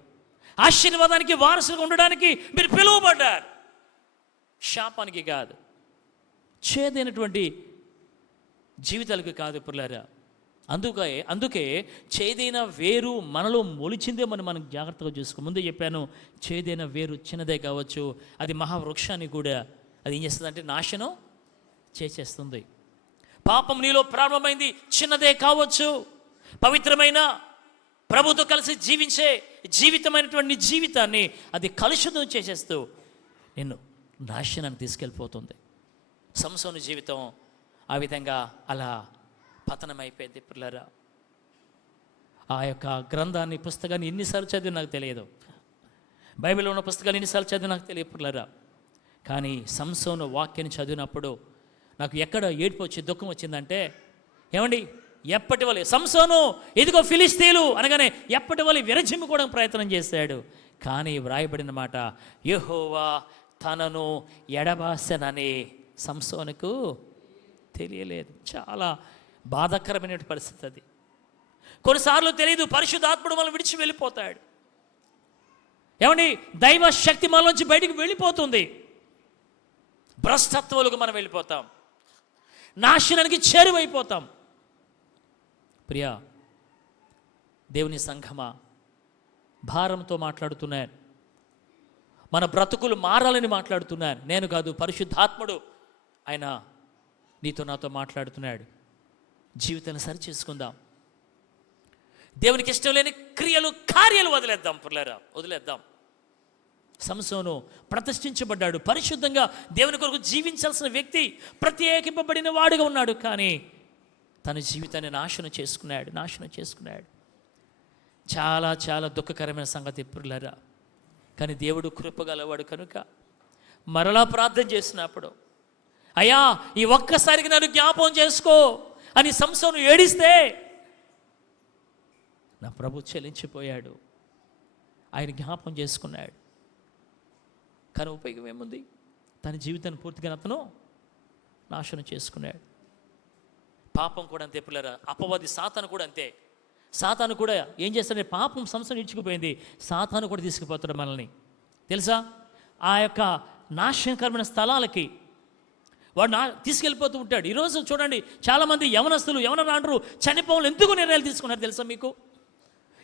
ఆశీర్వాదానికి వారసులుగా ఉండడానికి మీరు పిలువబడ్డారు, శాపానికి కాదు, చేదైనటువంటి జీవితాలకు కాదు పుల్లారా. అందుకే చేదైన వేరు మనలో మొలిచిందే మనం జాగ్రత్తగా చూసుకో. ముందే చెప్పాను, చేదైన వేరు చిన్నదే కావచ్చు, అది మహావృక్షాన్ని కూడా అది ఏం చేస్తుందంటే నాశనం చేసేస్తుంది. పాపం నీలో ప్రారంభమైంది, చిన్నదే కావచ్చు, పవిత్రమైన ప్రభుతో కలిసి జీవించే జీవితమైనటువంటి జీవితాన్ని అది కలుషితం చేసేస్తూ నిన్ను నాశనాన్ని తీసుకెళ్ళిపోతుంది. సంసోను జీవితం ఆ విధంగా అలా పతనమైపోయింది పిల్లరా. ఆ యొక్క గ్రంథాన్ని, పుస్తకాన్ని ఎన్నిసార్లు చదివి నాకు తెలియదు, బైబిల్లో ఉన్న పుస్తకాలు ఎన్నిసార్లు చదివి నాకు తెలియదు పిల్లరా. కానీ సంసోను వాక్యాన్ని చదివినప్పుడు నాకు ఎక్కడ ఏడుపు వచ్చి దుఃఖం వచ్చిందంటే, ఏమండి ఎప్పటి వల్ల సంసోను ఇదిగో ఫిలిస్తీన్లు అనగానే ఎప్పటి వల్ల విరజిమ్ముకోవడం ప్రయత్నం చేశాడు. కానీ వ్రాయబడిన మాట, యెహోవా తనను ఎడబాసెనని సంసోనుకు తెలియలేదు. చాలా బాధాకరమైన పరిస్థితి అది. కొన్నిసార్లు తెలియదు, పరిశుద్ధాత్ముడు మనం విడిచి వెళ్ళిపోతాడు. ఏమండి దైవ శక్తి మనలోంచి బయటికి వెళ్ళిపోతుంది, భ్రష్టత్వాలకు మనం వెళ్ళిపోతాం, నాశనానికి చేరువైపోతాం. ప్రియా దేవుని సంఘమా, భారంతో మాట్లాడుతున్నాను, మన బ్రతుకులు మారాలని మాట్లాడుతున్నాను. నేను కాదు, పరిశుద్ధాత్ముడు ఆయన నీతో నాతో మాట్లాడుతున్నాడు. జీవితాన్ని సరి చేసుకుందాం, దేవునికి ఇష్టం లేని క్రియలు కార్యాలు వదిలేద్దాం పుల్లారా, వదిలేద్దాం. సంసోను ప్రతిష్ఠించబడ్డాడు, పరిశుద్ధంగా దేవుని కొరకు జీవించాల్సిన వ్యక్తి, ప్రత్యేకింపబడిన వాడుగా ఉన్నాడు. కానీ తన జీవితాన్ని నాశనం చేసుకున్నాడు. చాలా చాలా దుఃఖకరమైన సంగతి పుల్లారా. కానీ దేవుడు కృపగలవాడు కనుక మరలా ప్రార్థన చేసినప్పుడు, అయ్యా ఈ ఒక్కసారికి నన్ను జ్ఞాపకం చేసుకో అని సంసోను ఏడిస్తే నా ప్రభు చెల్లించిపోయాడు, ఆయన జ్ఞాపకం చేసుకున్నాడు. కానీ ఉపయోగం ఏముంది? తన జీవితాన్ని పూర్తిగా అతను నాశనం చేసుకున్నాడు. పాపం కూడా అంతే పిల్లరా, అపవాది సాతాను కూడా అంతే. సాతాను కూడా ఏం చేస్తాడంటే, పాపం సంసోను ఇచ్చుకుపోయింది, సాతాను కూడా తీసుకుపోతాడు మనల్ని. తెలుసా, ఆ యొక్క నాశనకరమైన స్థలాలకి వాడు తీసుకెళ్ళిపోతూ ఉంటాడు. ఈరోజు చూడండి, చాలామంది యవనస్తులు యవనరాండ్రు చనిపోవాలి ఎందుకు నిర్ణయాలు తీసుకున్నారు తెలుసా మీకు?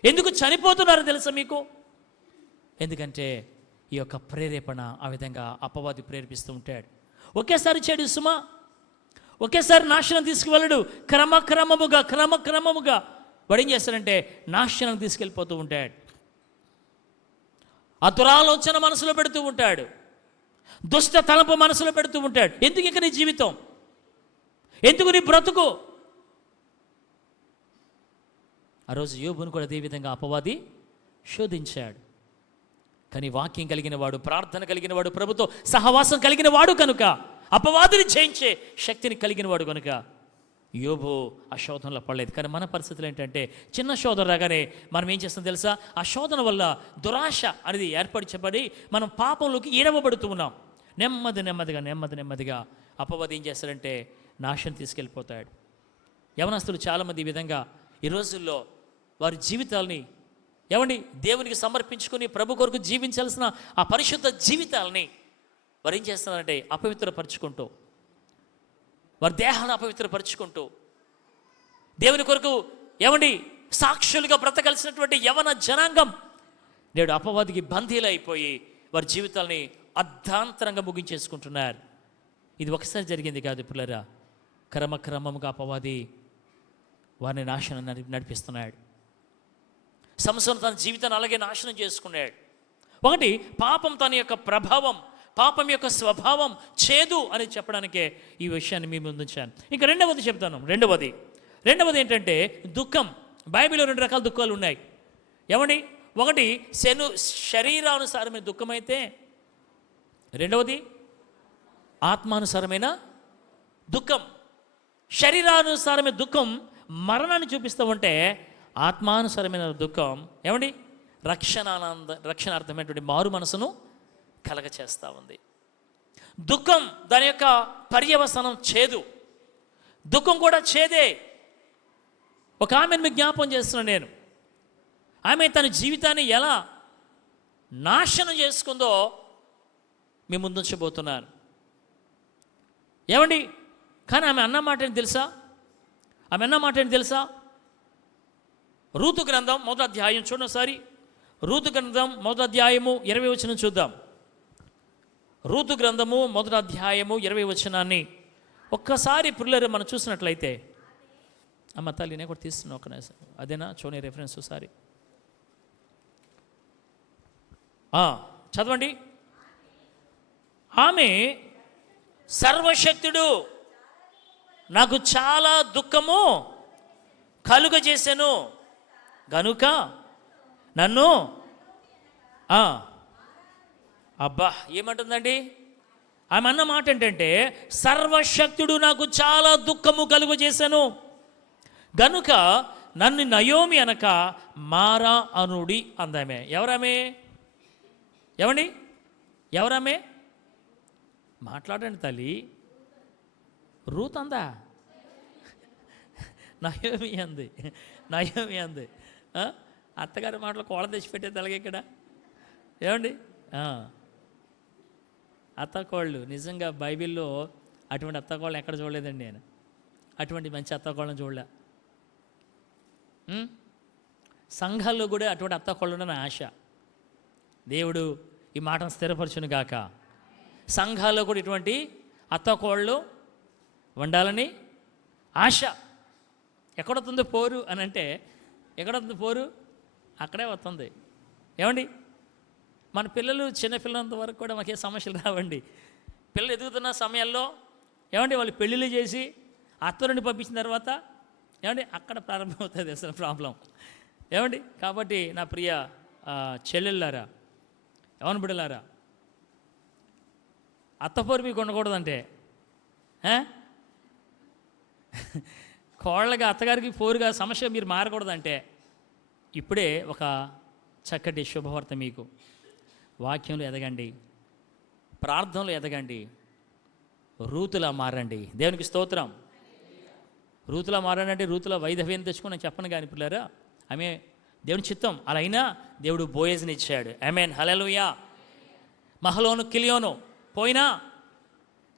ఎందుకు చనిపోతున్నారో తెలుసా మీకు? ఎందుకంటే ఈ యొక్క ప్రేరేపణ ఆ విధంగా అపవాది ప్రేరేపిస్తూ ఉంటాడు. ఒకేసారి చెడు సుమా, ఒకేసారి నాశనం తీసుకువెళ్ళడు, క్రమక్రమముగా వాడు ఏం చేస్తాడంటే నాశనం తీసుకెళ్ళిపోతూ ఉంటాడు. ఆ దురాలోచన మనసులో పెడుతూ ఉంటాడు, దుష్ట తలంపు మనసులో పెడుతూ ఉంటాడు. ఎందుకు ఇక నీ జీవితం, ఎందుకు నీ బ్రతుకు? ఆ రోజు యోబును కూడా అదేవిధంగా అపవాది శోధించాడు. కానీ వాక్యం కలిగిన వాడు, ప్రార్థన కలిగిన వాడు, ప్రభుతో సహవాసం కలిగిన వాడు కనుక, అపవాదిని జయించే శక్తిని కలిగిన వాడు కనుక యోబు ఆ శోధనలో పడలేదు. కానీ మన పరిస్థితులు ఏంటంటే, చిన్న శోధన రాగానే మనం ఏం చేస్తాం తెలుసా? ఆ శోధన వల్ల దురాశ అనేది ఏర్పరచబడి మనం పాపంలోకి ఈడవబడుతూ ఉన్నాం. నెమ్మదిగా అపవాది ఏం చేస్తాడంటే నాశనం తీసుకెళ్ళిపోతాడు. యవనస్తులు చాలామంది ఈ విధంగా ఈ రోజుల్లో వారి జీవితాలని ఏమండి దేవునికి సమర్పించుకొని ప్రభు కొరకు జీవించాల్సిన ఆ పరిశుద్ధ జీవితాలని వారు ఏం చేస్తున్నారంటే అపవిత్రపరుచుకుంటూ, వారి దేహాన్ని అపవిత్రపరుచుకుంటూ, దేవుని కొరకు ఏమండి సాక్షులుగా బ్రతకలిసినటువంటి యవన జనాంగం నేడు అపవాదికి బందీలైపోయి వారి జీవితాల్ని అర్ధాంతరంగా ముగించేసుకుంటున్నారు. ఇది ఒకసారి జరిగింది కాదు పిల్లరా, క్రమక్రమముగా అపవాది వారిని నాశనం నడిపిస్తున్నాడు. సంసోను తన జీవితాన్ని అలాగే నాశనం చేసుకున్నాడు. ఒకటి, పాపం తన యొక్క ప్రభావం, పాపం యొక్క స్వభావం చేదు అని చెప్పడానికే ఈ విషయాన్ని మీ ముందు ఉంచాను. ఇంకా రెండవది చెప్తాను. రెండవది ఏంటంటే దుఃఖం. బైబిల్లో 2 రకాల దుఃఖాలు ఉన్నాయి. ఏమండి? ఒకటి శరీరానుసారమైన దుఃఖం అయితే, రెండవది ఆత్మానుసారమైన దుఃఖం. శరీరానుసారమైన దుఃఖం మరణాన్ని చూపిస్తూ ఉంటే, ఆత్మానుసారమైన దుఃఖం ఏమండి రక్షణార్థమైనటువంటి మారు మనసును కలగచేస్తూ ఉంది. దుఃఖం దాని యొక్క పర్యవసనం చేదు. దుఃఖం కూడా చేదే. ఒక ఆమెను మీకు జ్ఞాపం చేస్తున్నాను నేను. ఆమె తన జీవితాన్ని ఎలా నాశనం చేసుకుందో మీ ముందుంచబోతున్నాను. ఏమండి? కానీ ఆమె అన్న మాట ఏంటి తెలుసా? రూతు గ్రంథం 1వ అధ్యాయం చూడండి ఒకసారి. రూతు గ్రంథం 1వ అధ్యాయము 20వ వచనం చూద్దాం. రూతు గ్రంథము 1వ అధ్యాయము 20వ వచనాన్ని ఒక్కసారి పిల్లలు మనం చూసినట్లయితే, అమ్మ తల్లి నేను కూడా తీస్తున్నా ఒక నిమిషం, అదేనా చూడండి రెఫరెన్స్ ఒకసారి చదవండి. ఆమె సర్వశక్తుడు నాకు చాలా దుఃఖము కలుగజేసెను గనుక నన్ను అబ్బా ఏమంటుందండి ఆమె అన్న మాట ఏంటంటే, సర్వశక్తుడు నాకు చాలా దుఃఖము కలుగజేశాను గనుక నన్ను నయోమి అనక మారా అనుడి అందామే. ఎవరామే? ఏమండి? ఎవరామే? మాట్లాడండి తల్లి. రూత్ అందా? నయోమి అంది. అత్తగారి మాటలు కోళ్ళ తెచ్చిపెట్టే తలగ ఇక్కడ. ఏమండి? అత్తకోళ్ళు నిజంగా బైబిల్లో అటువంటి అత్తకోళ్ళని ఎక్కడ చూడలేదండి నేను. అటువంటి మంచి అత్తకోళ్ళని చూడలే. సంఘాల్లో కూడా అటువంటి అత్తకోళ్ళు ఉన్న ఆశ. దేవుడు ఈ మాటను స్థిరపరచును గాక. సంఘాల్లో కూడా ఇటువంటి అత్తకోళ్ళు ఉండాలని ఆశ. ఎక్కడొస్తుంది పోరు అని అంటే, ఎక్కడొస్తుంది పోరు? అక్కడే వస్తుంది. ఏమండి? మన పిల్లలు చిన్నపిల్లలంత వరకు కూడా మాకే సమస్యలు రావండి. పిల్లలు ఎదుగుతున్న సమయాల్లో ఏమండి వాళ్ళు పెళ్ళిళ్ళు చేసి అత్తరుని పంపించిన తర్వాత ఏమండి అక్కడ ప్రారంభమవుతుంది అసలు ప్రాబ్లం. ఏమండి? కాబట్టి నా ప్రియ చెల్లెళ్ళారా, ఎవరి బిడ్డలారా, అత్తపోరు మీకు ఉండకూడదంటే, కోళ్ళగా అత్తగారికి పోరుగా సమస్య మీరు మారకూడదంటే, ఇప్పుడే ఒక చక్కటి శుభవార్త మీకు. వాక్యంలో ఎదగండి, ప్రార్థనలో ఎదగండి, రూతులా మారండి. దేవునికి స్తోత్రం. రూతులా మారండి. రూతుల వైధవ్యం తెచ్చుకొని నేను చెప్పను కానీ పిల్లరా, ఆమె దేవుని చిత్తం. అలా అయినా దేవుడు బోయజ్ని ఇచ్చాడు. ఆమేన్, హల్లెలూయా. మహలోను కిలియోను పోయినా,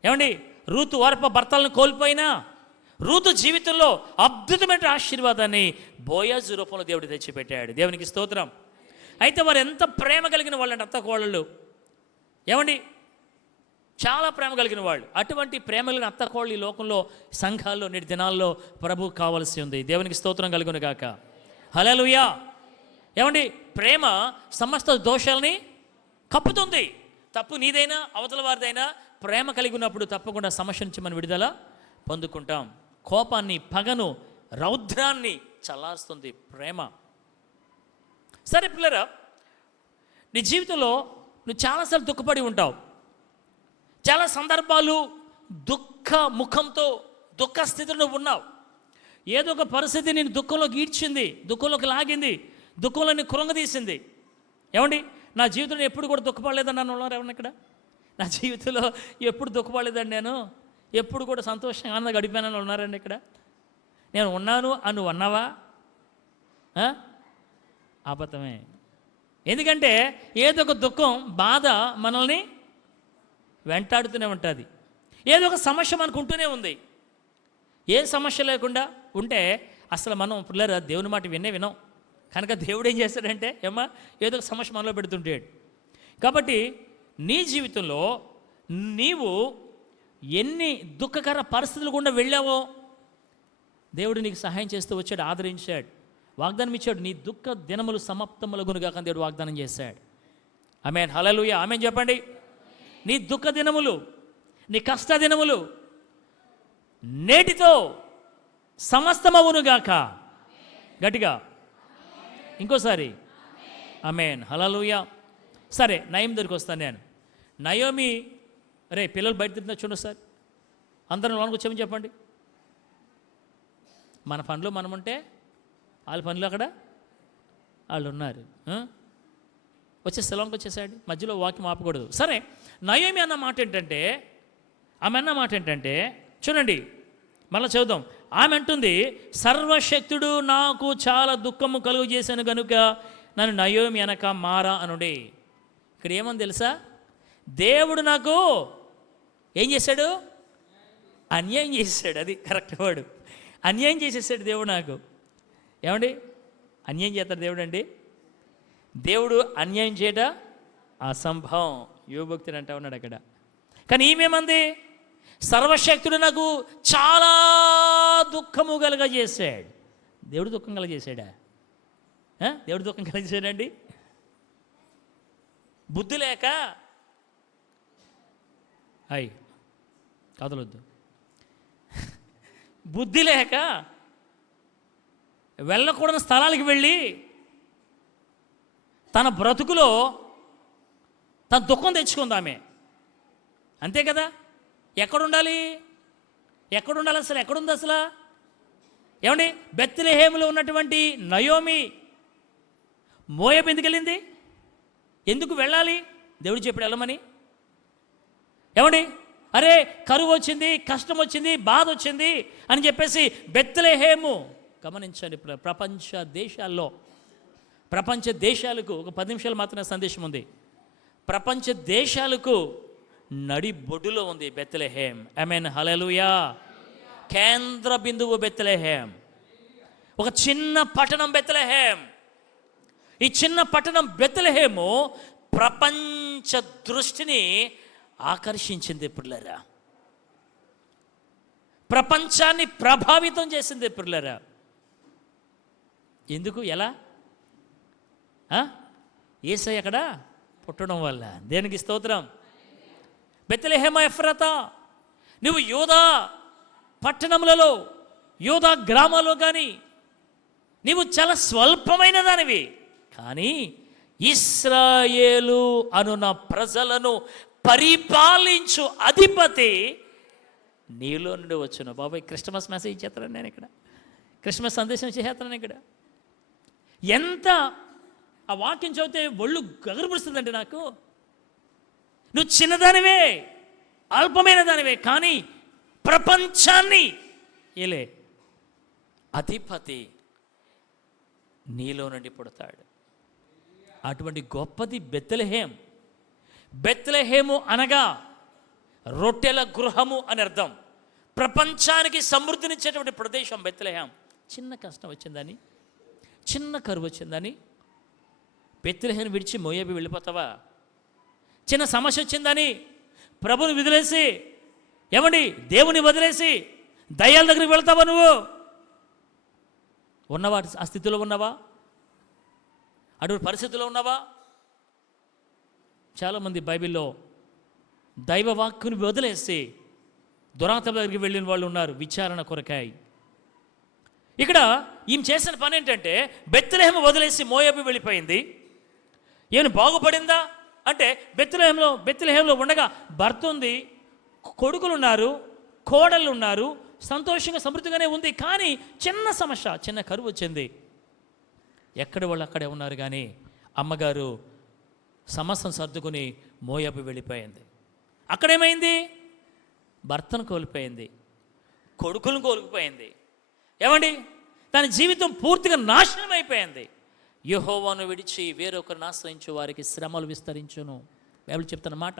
ఏమండి రూతు వారప భర్తలను కోల్పోయినా, రూతు జీవితంలో అద్భుతమైన ఆశీర్వాదాన్ని బోయజు రూపంలో దేవుడు తెచ్చిపెట్టాడు. దేవునికి స్తోత్రం. అయితే వారు ఎంత ప్రేమ కలిగిన వాళ్ళు అంటే అత్తకోడళ్ళు, ఏమండి చాలా ప్రేమ కలిగిన వాళ్ళు. అటువంటి ప్రేమ కలిగిన అత్తకోళ్ళు ఈ లోకంలో సంఘాల్లో నేటి దినాల్లో ప్రభు కావాల్సి ఉంది. దేవునికి స్తోత్రం కలుగును గాక. హల్లెలూయా. ఏమండి ప్రేమ సమస్త దోషాలని కప్పుతుంది. తప్పు నీదైనా అవతల వారిదైనా ప్రేమ కలిగి ఉన్నప్పుడు తప్పకుండా సమస్య నుంచి మనం విడుదల పొందుకుంటాం. కోపాన్ని, పగను, రౌద్రాన్ని చల్లారుస్తుంది ప్రేమ. సరే పిల్లరా, నీ జీవితంలో నువ్వు చాలాసార్లు దుఃఖపడి ఉంటావు. చాలా సందర్భాలు దుఃఖ ముఖంతో దుఃఖ స్థితిలో ఉన్నావు. ఏదో ఒక పరిస్థితి నేను దుఃఖంలోకి ఈడ్చింది, దుఃఖంలోకి లాగింది, దుఃఖంలో నేను కృంగదీసింది. ఏమండి నా జీవితంలో ఎప్పుడు కూడా దుఃఖపడలేదని నన్ను ఉన్నారు ఎవరిని ఇక్కడ? నా జీవితంలో ఎప్పుడు దుఃఖపడలేదండి, నేను ఎప్పుడు కూడా సంతోషంగా ఆనందంగా గడిపానని ఉన్నారండి ఇక్కడ? నేను ఉన్నాను అని నువ్వు అన్నావా? అబద్ధమే. ఎందుకంటే ఏదో ఒక దుఃఖం, బాధ మనల్ని వెంటాడుతూనే ఉంటుంది. ఏదో ఒక సమస్య మనకు ఉంటూనే ఉంది. ఏ సమస్య లేకుండా ఉంటే అసలు మనం పిల్లరా దేవుని మాట వినం కనుక దేవుడు ఏం చేస్తాడంటే ఏమ్మా ఏదో ఒక సమస్య మనలో పెడుతుంటాడు. కాబట్టి నీ జీవితంలో నీవు ఎన్ని దుఃఖకర పరిస్థితులు గుండా వెళ్ళావో దేవుడు నీకు సహాయం చేస్తూ వచ్చాడు, ఆదరించాడు, వాగ్దానం ఇచ్చాడు. నీ దుఃఖ దినములు సమాప్తములగునుగా కానీ దేవుడు వాగ్దానం చేశాడు. ఆమేన్, హల్లెలూయా, ఆమేన్ చెప్పండి. నీ దుఃఖ దినములు, నీ కష్ట దినములు నేటితో సమస్తమవునుగాక. గట్టిగా ఇంకోసారి ఆమేన్, హల్లెలూయా. సరే, నయోమి దగ్గరికి వస్తాను నేను. నయోమి, అరే పిల్లలు బయట తింటున్నా చూడండి సార్, అందరం లోనికి వచ్చామని చెప్పండి. మన పనిలో మనం ఉంటే వాళ్ళ పనిలో అక్కడ వాళ్ళు ఉన్నారు. లోనికి వచ్చేసాడు, మధ్యలో వాక్యం ఆపకూడదు. సరే, నయోమి అన్న మాట ఏంటంటే, ఆమె అన్న మాట ఏంటంటే చూడండి, మళ్ళీ చదువుదాం. ఆమె అంటుంది, సర్వశక్తుడు నాకు చాలా దుఃఖము కలుగు చేశాను కనుక నన్ను నయోమి అనక మారా అనుడే. ఇక్కడ ఏమని తెలుసా, దేవుడు నాకు ఏం చేశాడు? అన్యాయం చేశాడు. అది కరెక్ట్ వాడు, అన్యాయం చేసేసాడు దేవుడు నాకు. ఏమండి, అన్యాయం చేస్తాడు దేవుడు అండి? దేవుడు అన్యాయం చేయట అసంభవం, యువభక్తుడు అంటా ఉన్నాడు అక్కడ. కానీ ఈమెమంది, సర్వశక్తుడు నాకు చాలా దుఃఖము కలుగజేశాడు. దేవుడు దుఃఖం కలుగజేశాడా? దేవుడు దుఃఖం కలుగజేశాడండి? బుద్ధి లేక అయ్ కదలొద్దు, బుద్ధి లేక వెళ్ళకూడని స్థలాలకు వెళ్ళి తన బ్రతుకులో తన దుఃఖం తెచ్చుకుంది ఆమె. అంతే కదా? ఎక్కడుండాలి అసలు? ఎక్కడుంది అసలు? ఏమండి, బెత్లెహేములో ఉన్నటువంటి నయోమి మోయాబు ఎందుకు వెళ్ళింది? ఎందుకు వెళ్ళాలి? దేవుడు చెప్పాడు వెళ్ళమని. ఏమండి, అరే కరువు వచ్చింది, కష్టం వచ్చింది, బాధ వచ్చింది అని చెప్పేసి బెత్లెహేము, గమనించండి, ప్రపంచ దేశాలకు ఒక 10 నిమిషాలు మాత్రమే సందేశం ఉంది. ప్రపంచ దేశాలకు నడి బొడ్డులో ఉంది బెత్లెహేం. ఆమేన్, హల్లెలూయా. కేంద్ర బిందువు బెత్లెహేం, ఒక చిన్న పట్టణం బెత్లెహేం. ఈ చిన్న పట్టణం బెత్లెహేము ప్రపంచ దృష్టిని ఆకర్షించింది పిల్లరా, ప్రపంచాన్ని ప్రభావితం చేసింది పిల్లరా. ఎందుకు? ఎలా? యేసయ్య అక్కడ పుట్టడం వల్ల. దేనికి స్తోత్రం. బెత్లెహేమ ఎఫ్రాతా, నువ్వు యూదా పట్టణములలో, యూదా గ్రామాల్లో కానీ నీవు చాలా స్వల్పమైన దానివి, కానీ ఇశ్రాయేలు అనున్న ప్రజలను పరిపాలించు అధిపతి నీలో నుండి వచ్చును. బాబాయ్, క్రిస్మస్ మెసేజ్ చేస్తాను నేను ఇక్కడ, క్రిస్మస్ సందేశం చేస్తాను ఇక్కడ. ఎంత ఆ వాక్యం చదివితే ఒళ్ళు గగరపరుస్తుందంటే నాకు. నువ్వు చిన్నదానివే, అల్పమైన దానివే, కానీ ప్రపంచాన్ని ఏలే అధిపతి నీలో నుండి పుడతాడు. అటువంటి గొప్పది బెత్లెహేం. బెత్లెహేము అనగా రొట్టెల గృహము అని అర్థం. ప్రపంచానికి సమృద్ధినిచ్చేటువంటి ప్రదేశం బెత్లెహేం. చిన్న కష్టం వచ్చిందని, చిన్న కరువు వచ్చిందని బెత్లెహేం విడిచి మోయాబు వెళ్ళిపోతావా? చిన్న సమస్య వచ్చిందని ప్రభుని వదిలేసి, ఏమండి దేవుని వదిలేసి దయ్యాల దగ్గరికి వెళ్తావా? నువ్వు ఉన్నవా? ఆ స్థితిలో ఉన్నావా? అటువంటి పరిస్థితుల్లో ఉన్నావా? చాలామంది బైబిల్లో దైవ వాక్కుని వదిలేసి దురాత్మల దగ్గరికి వెళ్ళిన వాళ్ళు ఉన్నారు, విచారణ కొరకాయి. ఇక్కడ ఈమె చేసిన పని ఏంటంటే, బెత్లెహేము వదిలేసి మోయాబు వెళ్ళిపోయింది. ఏమైనా బాగుపడిందా అంటే, బెత్లెహేములో ఉండగా భర్త ఉంది, కొడుకులు ఉన్నారు, కోడళ్ళు ఉన్నారు, సంతోషంగా సమృద్ధిగానే ఉంది. కానీ చిన్న సమస్య, చిన్న కరువు వచ్చింది. ఎక్కడ వాళ్ళు అక్కడే ఉన్నారు. కానీ అమ్మగారు సమస్యను సర్దుకుని మోయాబు వెళ్ళిపోయింది. అక్కడేమైంది? భర్తను కోల్పోయింది, కొడుకులను కోల్పోయింది. ఏమండి, తన జీవితం పూర్తిగా నాశనం అయిపోయింది. యెహోవాను విడిచి వేరొకరిని ఆశ్రయించు వారికి శ్రమలు విస్తరించును. బైబిల్ చెప్తున్న మాట.